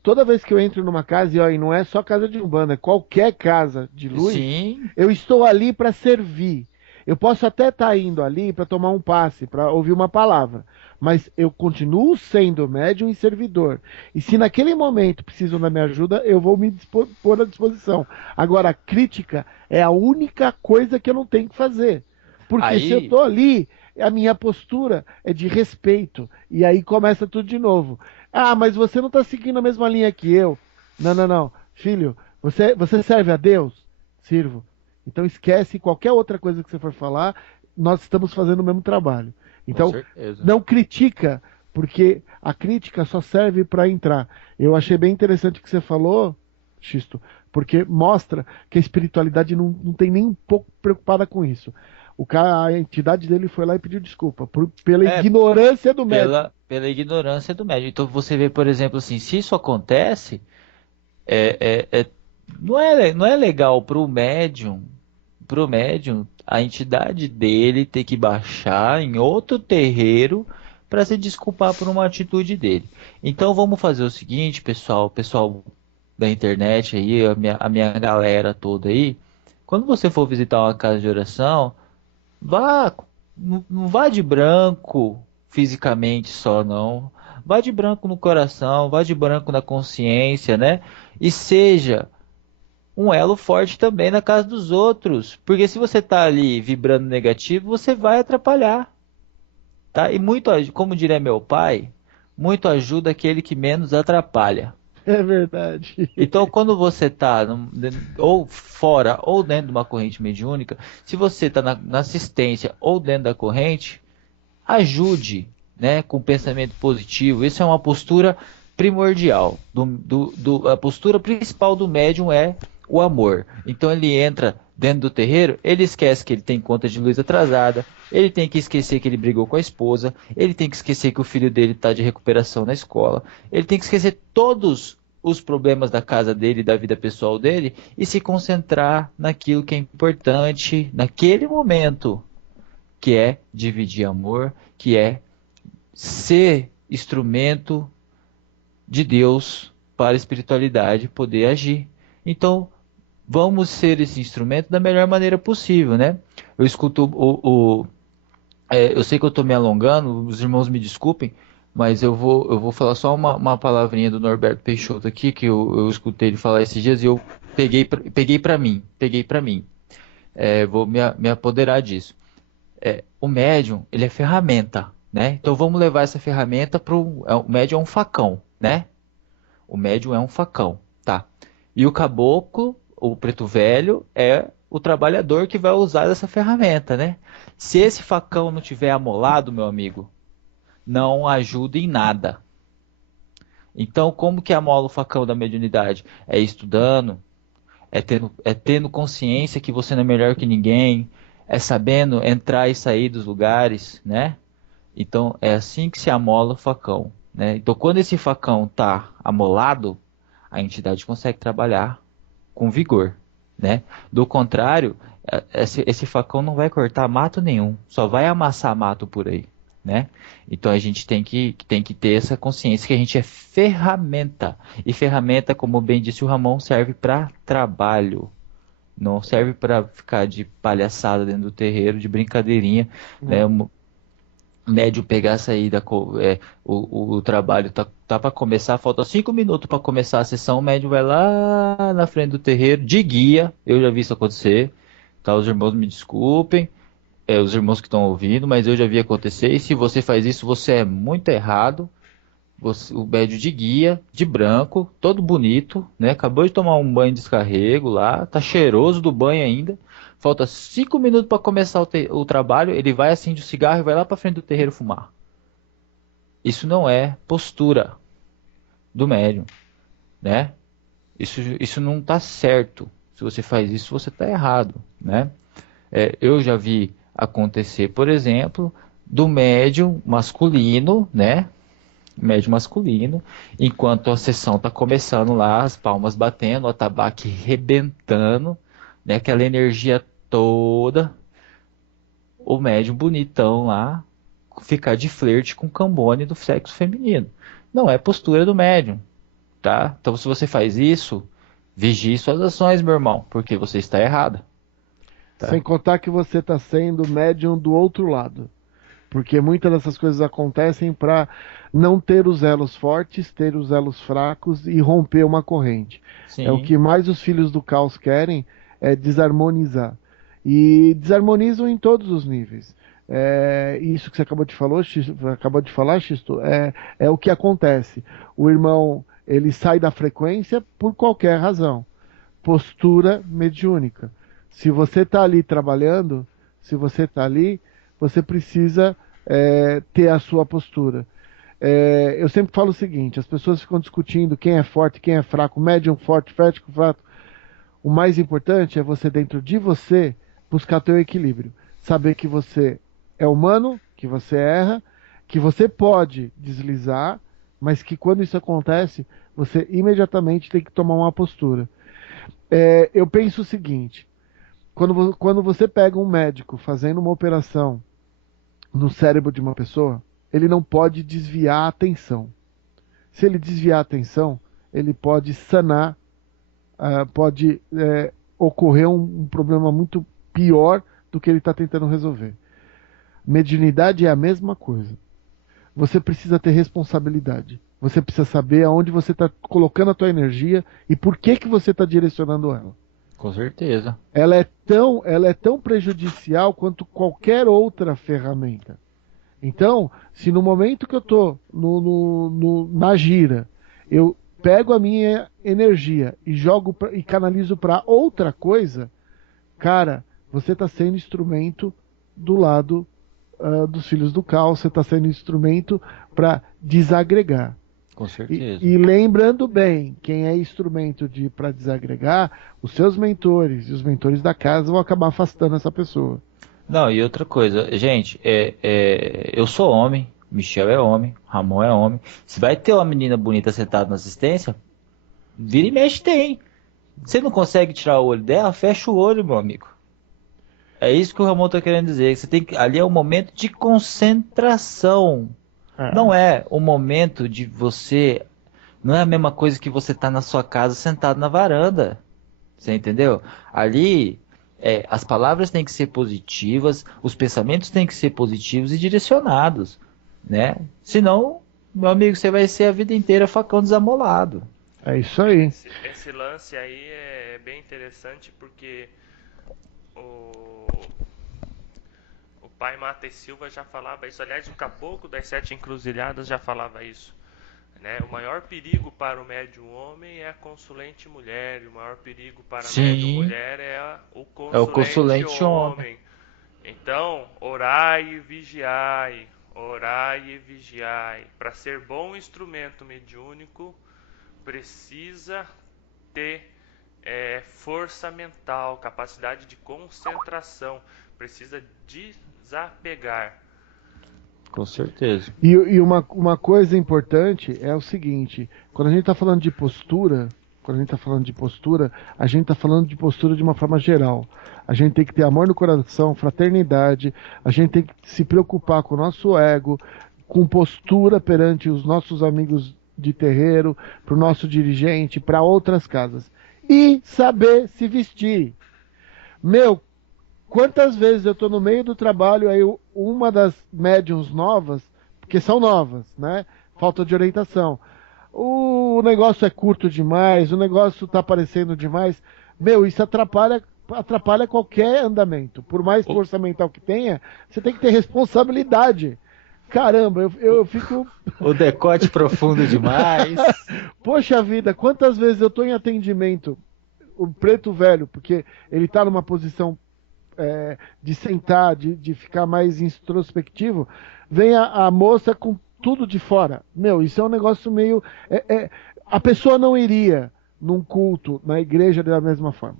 toda vez que eu entro numa casa, e não é só casa de Umbanda, é qualquer casa de luz, Sim. eu estou ali para servir. Eu posso até estar indo ali para tomar um passe, para ouvir uma palavra, mas eu continuo sendo médium e servidor. E se naquele momento precisam da minha ajuda, eu vou me pôr à disposição. Agora, a crítica é a única coisa que eu não tenho que fazer. Porque se eu estou ali, a minha postura é de respeito. E aí começa tudo de novo. Ah, mas você não está seguindo a mesma linha que eu. Não. Filho, você serve a Deus? Sirvo. Então esquece qualquer outra coisa que você for falar, nós estamos fazendo o mesmo trabalho. Então, não critica, porque a crítica só serve para entrar. Eu achei bem interessante o que você falou, Xisto, porque mostra que a espiritualidade não tem nem um pouco preocupada com isso. A entidade dele foi lá e pediu desculpa pela ignorância do médium. Pela ignorância do médium. Então você vê, por exemplo, assim, se isso acontece, não é legal pro médium, a entidade dele ter que baixar em outro terreiro para se desculpar por uma atitude dele. Então vamos fazer o seguinte, pessoal da internet aí, a minha galera toda aí, quando você for visitar uma casa de oração, não vá de branco fisicamente só, não. Vá de branco no coração, vá de branco na consciência, né? E seja um elo forte também na casa dos outros. Porque se você está ali vibrando negativo, você vai atrapalhar. Tá? E muito, como diria meu pai, muito ajuda aquele que menos atrapalha. É verdade. Então, quando você está ou fora ou dentro de uma corrente mediúnica, se você está na assistência ou dentro da corrente, ajude, né, com pensamento positivo. Isso é uma postura primordial. A postura principal do médium é o amor. Então ele entra dentro do terreiro, ele esquece que ele tem conta de luz atrasada, ele tem que esquecer que ele brigou com a esposa, ele tem que esquecer que o filho dele está de recuperação na escola, ele tem que esquecer todos os problemas da casa dele, da vida pessoal dele, e se concentrar naquilo que é importante naquele momento, que é dividir amor, que é ser instrumento de Deus para a espiritualidade poder agir. Então, vamos ser esse instrumento da melhor maneira possível, né? Eu escuto eu sei que eu estou me alongando, os irmãos me desculpem, mas eu vou falar só uma palavrinha do Norberto Peixoto aqui, que eu escutei ele falar esses dias e eu peguei para mim. Vou me apoderar disso. O médium, ele é ferramenta, né? Então vamos levar essa ferramenta o médium é um facão, né? O médium é um facão, tá? E o caboclo, o preto velho, é o trabalhador que vai usar essa ferramenta, né? Se esse facão não tiver amolado, meu amigo, não ajuda em nada. Então, como que amola o facão da mediunidade? É estudando, é tendo consciência que você não é melhor que ninguém, é sabendo entrar e sair dos lugares, né? Então, é assim que se amola o facão, né? Então, quando esse facão está amolado, a entidade consegue trabalhar com vigor, né? Do contrário, esse facão não vai cortar mato nenhum, só vai amassar mato por aí. né? Então a gente tem que ter essa consciência que a gente é ferramenta. E ferramenta, como bem disse o Ramon, serve para trabalho. Não serve para ficar de palhaçada dentro do terreiro, de brincadeirinha, né? Não. O médium pegar, sair o trabalho tá para começar, falta 5 minutos para começar a sessão, o médium vai lá na frente do terreiro, de guia, eu já vi isso acontecer, tá? Os irmãos me desculpem, os irmãos que estão ouvindo, mas eu já vi acontecer, e se você faz isso, você é muito errado. O médium de guia, de branco, todo bonito, né? Acabou de tomar um banho de descarrego lá, tá cheiroso do banho ainda. Falta 5 minutos para começar o trabalho, ele vai, acende o cigarro e vai lá para frente do terreiro fumar. Isso não é postura do médium, né? Isso não tá certo. Se você faz isso, você tá errado, né? Eu já vi acontecer, por exemplo, do médium masculino, né? Médio masculino, enquanto a sessão está começando lá, as palmas batendo, o atabaque rebentando, né, aquela energia toda, o médium bonitão lá, ficar de flerte com o cambone do sexo feminino. Não é postura do médium, tá? Então se você faz isso, vigie suas ações, meu irmão, porque você está errado. Tá? Sem contar que você está sendo médium do outro lado. Porque muitas dessas coisas acontecem para não ter os elos fortes, ter os elos fracos e romper uma corrente. Sim. É o que mais os filhos do caos querem, é desarmonizar. E desarmonizam em todos os níveis. Isso que você acabou de falar, Xisto, é o que acontece. O irmão, ele sai da frequência por qualquer razão. Postura mediúnica. Se você está ali trabalhando, se você está ali, você precisa ter a sua postura. Eu sempre falo o seguinte, as pessoas ficam discutindo quem é forte, quem é fraco, médium forte, fético, fraco. O mais importante é você, dentro de você, buscar teu equilíbrio. Saber que você é humano, que você erra, que você pode deslizar, mas que quando isso acontece, você imediatamente tem que tomar uma postura. Eu penso o seguinte, quando você pega um médico fazendo uma operação no cérebro de uma pessoa, ele não pode desviar a atenção. Se ele desviar a atenção, ele pode sanar, pode ocorrer um problema muito pior do que ele está tentando resolver. Mediunidade é a mesma coisa. Você precisa ter responsabilidade. Você precisa saber aonde você está colocando a tua energia e por que você está direcionando ela. Com certeza. Ela é tão prejudicial quanto qualquer outra ferramenta. Então, se no momento que eu estou na gira, eu pego a minha energia e jogo e canalizo para outra coisa, cara, você está sendo instrumento do lado dos filhos do caos, você está sendo instrumento para desagregar. Com certeza. E lembrando bem, quem é instrumento para desagregar, os seus mentores e os mentores da casa vão acabar afastando essa pessoa. Não, e outra coisa, gente, eu sou homem, Michel é homem, Ramon é homem. Se vai ter uma menina bonita sentada na assistência, vira e mexe tem. Você não consegue tirar o olho dela, fecha o olho, meu amigo. É isso que o Ramon tá querendo dizer. Ali é um momento de concentração. Não é o momento de você... Não é a mesma coisa que você tá na sua casa sentado na varanda. Você entendeu? Ali, as palavras têm que ser positivas, os pensamentos têm que ser positivos e direcionados, né? Senão, meu amigo, você vai ser a vida inteira facão desamolado. É isso aí. Esse lance aí é bem interessante porque o pai Mata e Silva já falava isso. Aliás, o caboclo das 7 encruzilhadas já falava isso. Né? O maior perigo para o médium homem é a consulente mulher. E o maior perigo para a médium mulher é o consulente homem. Então, orai e vigiai. Orai e vigiai. Para ser bom instrumento mediúnico, precisa ter força mental, capacidade de concentração. Precisa desapegar. Com certeza. E uma coisa importante é o seguinte, quando a gente está falando de postura, quando a gente está falando de postura, a gente está falando de postura de uma forma geral. A gente tem que ter amor no coração, fraternidade, a gente tem que se preocupar com o nosso ego, com postura perante os nossos amigos de terreiro, para o nosso dirigente, para outras casas. E saber se vestir. Meu, quantas vezes eu estou no meio do trabalho, aí uma das médiums novas, porque são novas, né? Falta de orientação. O negócio é curto demais, o negócio está aparecendo demais. Meu, isso atrapalha qualquer andamento. Por mais força mental que tenha, você tem que ter responsabilidade. Caramba, eu fico... O decote profundo demais. Poxa vida, quantas vezes eu estou em atendimento, o preto velho, porque ele está numa posição de sentar, de ficar mais introspectivo, vem a moça com tudo de fora. Meu, isso é um negócio meio... a pessoa não iria num culto, na igreja, da mesma forma.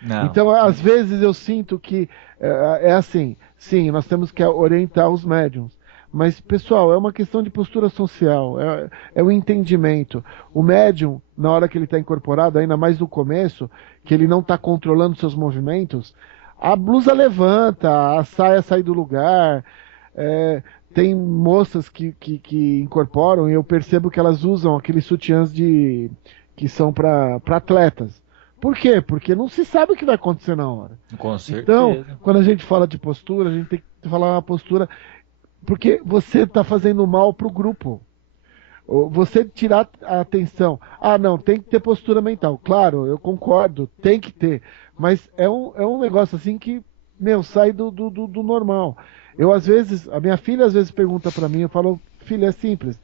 Não. Então, às vezes eu sinto que é assim, sim, nós temos que orientar os médiums, mas, pessoal, é uma questão de postura social, é o entendimento. O médium, na hora que ele está incorporado, ainda mais no começo, que ele não está controlando seus movimentos, a blusa levanta, a saia sai do lugar. Tem moças que incorporam e eu percebo que elas usam aqueles sutiãs que são para atletas. Por quê? Porque não se sabe o que vai acontecer na hora. Com certeza. Então, quando a gente fala de postura, a gente tem que falar uma postura... Porque você está fazendo mal para o grupo. Você tirar a atenção. Ah, não, tem que ter postura mental. Claro, eu concordo, tem que ter. Mas é um negócio assim que, meu, sai do normal. A minha filha às vezes pergunta para mim, eu falo, filha, é simples.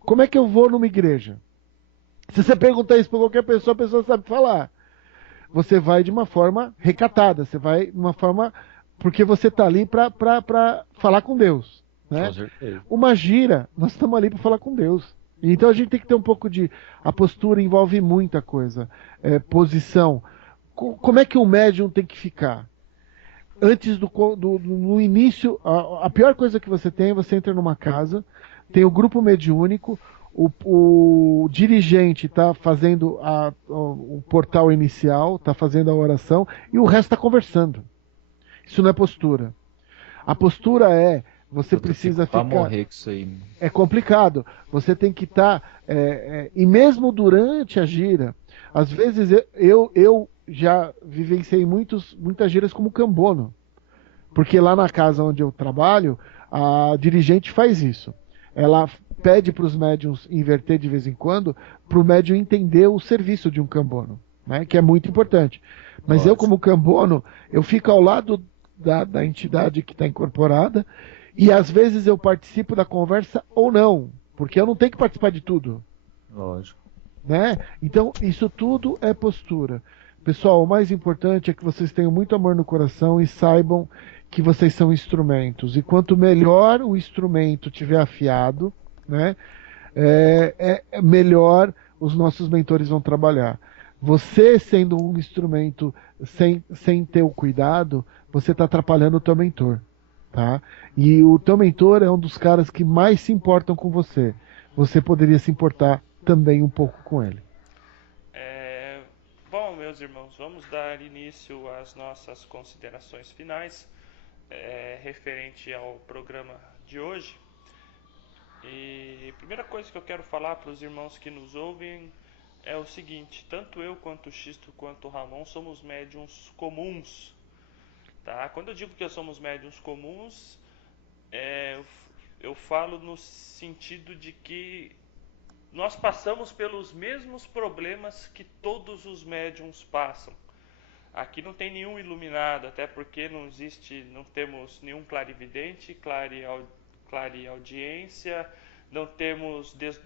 Como é que eu vou numa igreja? Se você perguntar isso para qualquer pessoa, a pessoa sabe falar. Você vai de uma forma recatada, você vai de uma forma... Porque você está ali para falar com Deus. Né? Com certeza. Uma gira, nós estamos ali para falar com Deus. Então a gente tem que ter um pouco de... A postura envolve muita coisa. Posição. Como é que um médium tem que ficar? Antes no início, a pior coisa que você tem é você entra numa casa, tem o grupo mediúnico, o dirigente está fazendo o portal inicial, está fazendo a oração, e o resto está conversando. Isso não é postura. A postura você precisa ficar... morrer com isso aí. É complicado. Você tem que estar... e mesmo durante a gira, às vezes eu já vivenciei muitas giras como cambono. Porque lá na casa onde eu trabalho, a dirigente faz isso. Ela pede para os médiums inverter de vez em quando, para o médium entender o serviço de um cambono, né? Que é muito importante. Mas Nossa. Eu, como cambono, eu fico ao lado da entidade que está incorporada, e às vezes eu participo da conversa ou não, porque eu não tenho que participar de tudo. Lógico. Né? Então, isso tudo é postura. Pessoal, o mais importante é que vocês tenham muito amor no coração e saibam que vocês são instrumentos. E quanto melhor o instrumento tiver afiado, né, melhor os nossos mentores vão trabalhar. Você sendo um instrumento sem ter o cuidado, você está atrapalhando o teu mentor. Tá? E o teu mentor é um dos caras que mais se importam com você. Você poderia se importar também um pouco com ele. Bom, meus irmãos, vamos dar início às nossas considerações finais referente ao programa de hoje. E a primeira coisa que eu quero falar para os irmãos que nos ouvem é o seguinte: tanto eu quanto o Xisto quanto o Ramon somos médiuns comuns. Tá? Quando eu digo que somos médiuns comuns, eu falo no sentido de que nós passamos pelos mesmos problemas que todos os médiuns passam. Aqui não tem nenhum iluminado, até porque não temos nenhum clarividente, clareaudiência,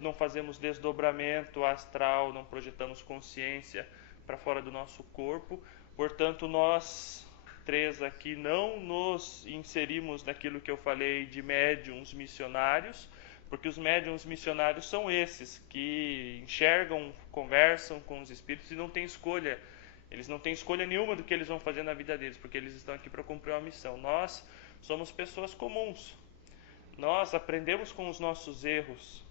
não fazemos desdobramento astral, não projetamos consciência para fora do nosso corpo. Portanto, nós três aqui não nos inserimos naquilo que eu falei de médiuns missionários, porque os médiuns missionários são esses que enxergam, conversam com os espíritos e não têm escolha. Eles não têm escolha nenhuma do que eles vão fazer na vida deles, porque eles estão aqui para cumprir uma missão. Nós somos pessoas comuns. Nós aprendemos com os nossos erros.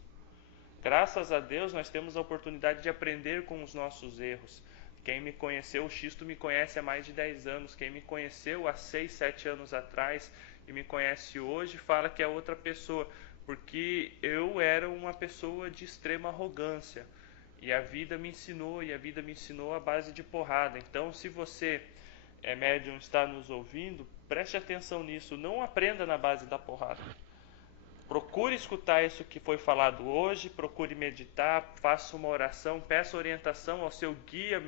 Graças a Deus nós temos a oportunidade de aprender com os nossos erros. Quem me conheceu, o Xisto me conhece há mais de 10 anos. Quem me conheceu há 6, 7 anos atrás e me conhece hoje fala que é outra pessoa, porque eu era uma pessoa de extrema arrogância. E a vida me ensinou à base de porrada. Então, se você é médium, está nos ouvindo, preste atenção nisso, não aprenda na base da porrada. Procure escutar isso que foi falado hoje, procure meditar, faça uma oração, peça orientação ao seu guia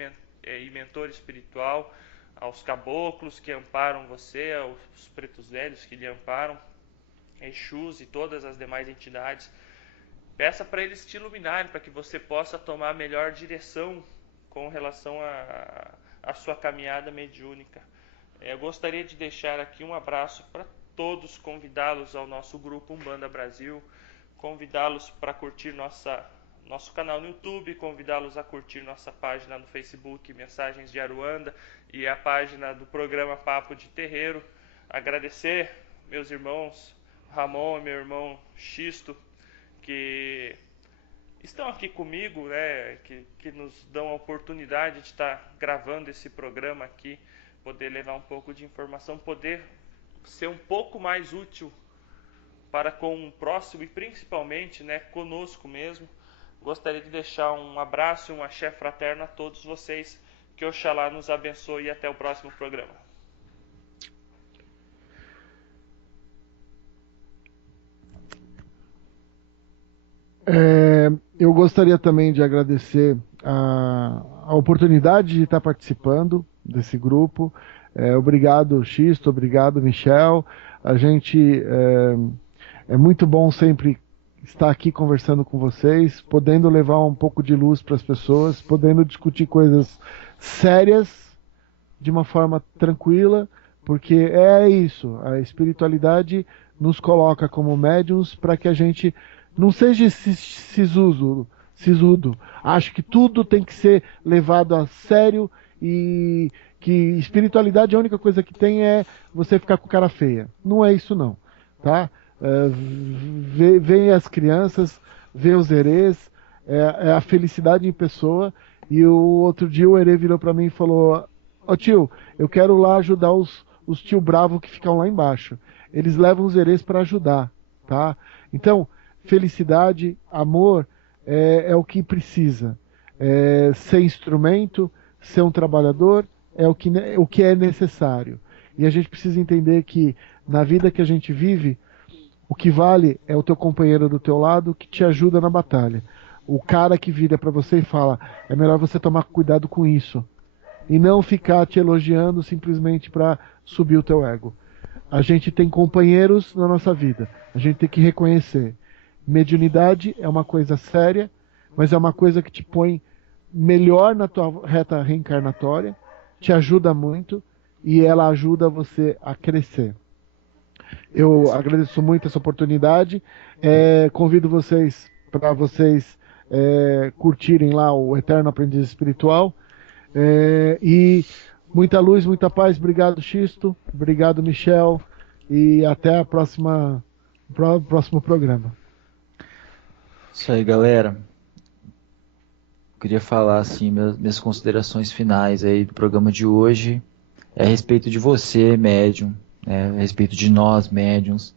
e mentor espiritual, aos caboclos que amparam você, aos pretos velhos que lhe amparam, Exus e todas as demais entidades. Peça para eles te iluminarem, para que você possa tomar a melhor direção com relação à sua caminhada mediúnica. Eu gostaria de deixar aqui um abraço para todos, convidá-los ao nosso grupo Umbanda Brasil, convidá-los para curtir nosso canal no YouTube, convidá-los a curtir nossa página no Facebook, Mensagens de Aruanda, e a página do programa Papo de Terreiro. Agradecer meus irmãos Ramon e meu irmão Xisto, que estão aqui comigo, né, que nos dão a oportunidade de estar gravando esse programa aqui, poder levar um pouco de informação, poder ser um pouco mais útil para com o próximo e principalmente, né, conosco mesmo. Gostaria de deixar um abraço e um axé fraterno a todos vocês. Que Oxalá nos abençoe e até o próximo programa. Eu gostaria também de agradecer a oportunidade de estar participando desse grupo. Obrigado, Xisto, obrigado, Michel. A gente é muito bom sempre estar aqui conversando com vocês, podendo levar um pouco de luz para as pessoas, podendo discutir coisas sérias de uma forma tranquila, porque é isso, a espiritualidade nos coloca como médiuns para que a gente não seja sisudo. Acho que tudo tem que ser levado a sério e que espiritualidade a única coisa que tem é você ficar com cara feia. Não é isso não, tá? Vem as crianças, vê os herês, é a felicidade em pessoa. E o outro dia o herê virou para mim e falou: ó tio, eu quero lá ajudar os tio bravo que ficam lá embaixo. Eles levam os herês para ajudar, tá? Então, felicidade, amor é o que precisa. Ser instrumento, ser um trabalhador é o que é necessário. E a gente precisa entender que na vida que a gente vive, o que vale é o teu companheiro do teu lado que te ajuda na batalha. O cara que vira para você e fala: é melhor você tomar cuidado com isso. E não ficar te elogiando simplesmente para subir o teu ego. A gente tem companheiros na nossa vida. A gente tem que reconhecer. Mediunidade é uma coisa séria, mas é uma coisa que te põe melhor na tua reta reencarnatória, te ajuda muito e ela ajuda você a crescer. Eu agradeço muito essa oportunidade. Convido vocês para vocês curtirem lá o Eterno Aprendiz Espiritual. E muita luz, muita paz. Obrigado, Xisto. Obrigado, Michel. E até o próximo programa. Isso aí, galera. Queria falar assim minhas considerações finais aí do programa de hoje a respeito de você, médium, né, a respeito de nós, médiums.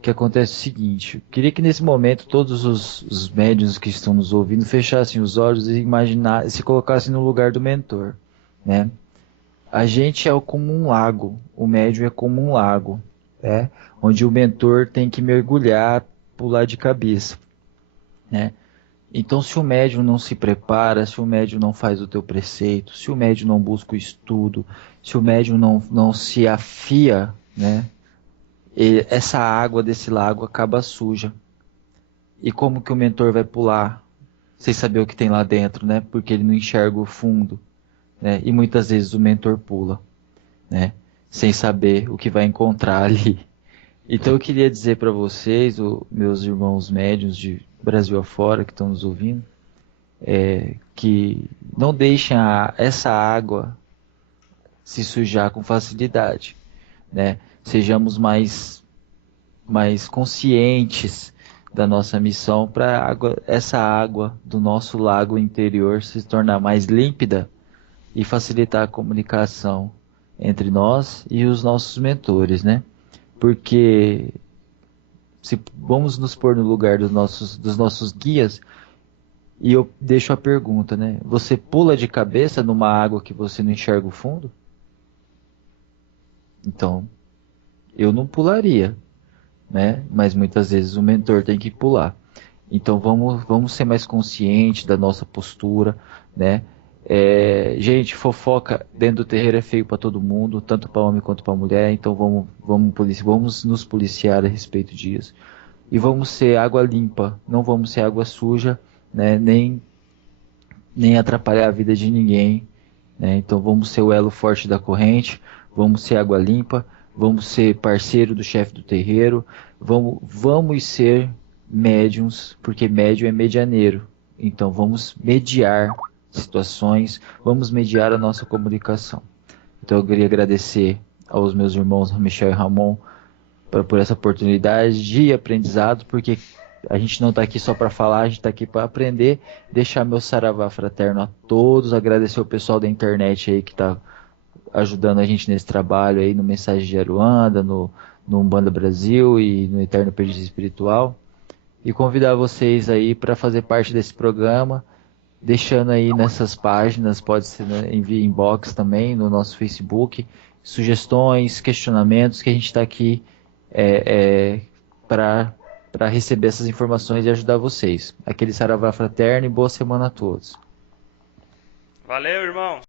Que acontece o seguinte: eu queria que nesse momento todos os médiuns que estão nos ouvindo fechassem os olhos e se colocassem no lugar do mentor, né? A gente é como um lago, o médium é como um lago, né? Onde o mentor tem que mergulhar, pular de cabeça, né? Então, se o médium não se prepara, se o médium não faz o teu preceito, se o médium não busca o estudo, se o médium não se afia, né? E essa água desse lago acaba suja. E como que o mentor vai pular sem saber o que tem lá dentro, né? Porque ele não enxerga o fundo, né? E muitas vezes o mentor pula, né? Sem saber o que vai encontrar ali. Então eu queria dizer para vocês, meus irmãos médiuns de Brasil afora que estão nos ouvindo, que não deixem essa água se sujar com facilidade, né? Sejamos mais conscientes da nossa missão para essa água do nosso lago interior se tornar mais límpida e facilitar a comunicação entre nós e os nossos mentores, né? Porque se vamos nos pôr no lugar dos nossos guias, e eu deixo a pergunta, né? Você pula de cabeça numa água que você não enxerga o fundo? Então, eu não pularia, né? Mas muitas vezes o mentor tem que pular. Então vamos ser mais conscientes da nossa postura, né? Gente, fofoca dentro do terreiro é feio para todo mundo, tanto para homem quanto para mulher. Então vamos nos policiar a respeito disso. E vamos ser água limpa, não vamos ser água suja, né? Nem atrapalhar a vida de ninguém, né? Então vamos ser o elo forte da corrente, vamos ser água limpa, vamos ser parceiro do chefe do terreiro, vamos ser médiums, porque médium é medianeiro. Então vamos mediar situações, vamos mediar a nossa comunicação. Então eu queria agradecer aos meus irmãos Michel e Ramon por essa oportunidade de aprendizado, porque a gente não está aqui só para falar, a gente está aqui para aprender. Deixar meu saravá fraterno a todos, agradecer o pessoal da internet aí que está ajudando a gente nesse trabalho aí, no Mensagem de Aruanda, no Umbanda Brasil e no Eterno Perdido Espiritual. E convidar vocês aí para fazer parte desse programa, deixando aí nessas páginas, pode ser, né, envie inbox também no nosso Facebook, sugestões, questionamentos, que a gente está aqui para receber essas informações e ajudar vocês. Aquele saravá fraterno e boa semana a todos. Valeu, irmão.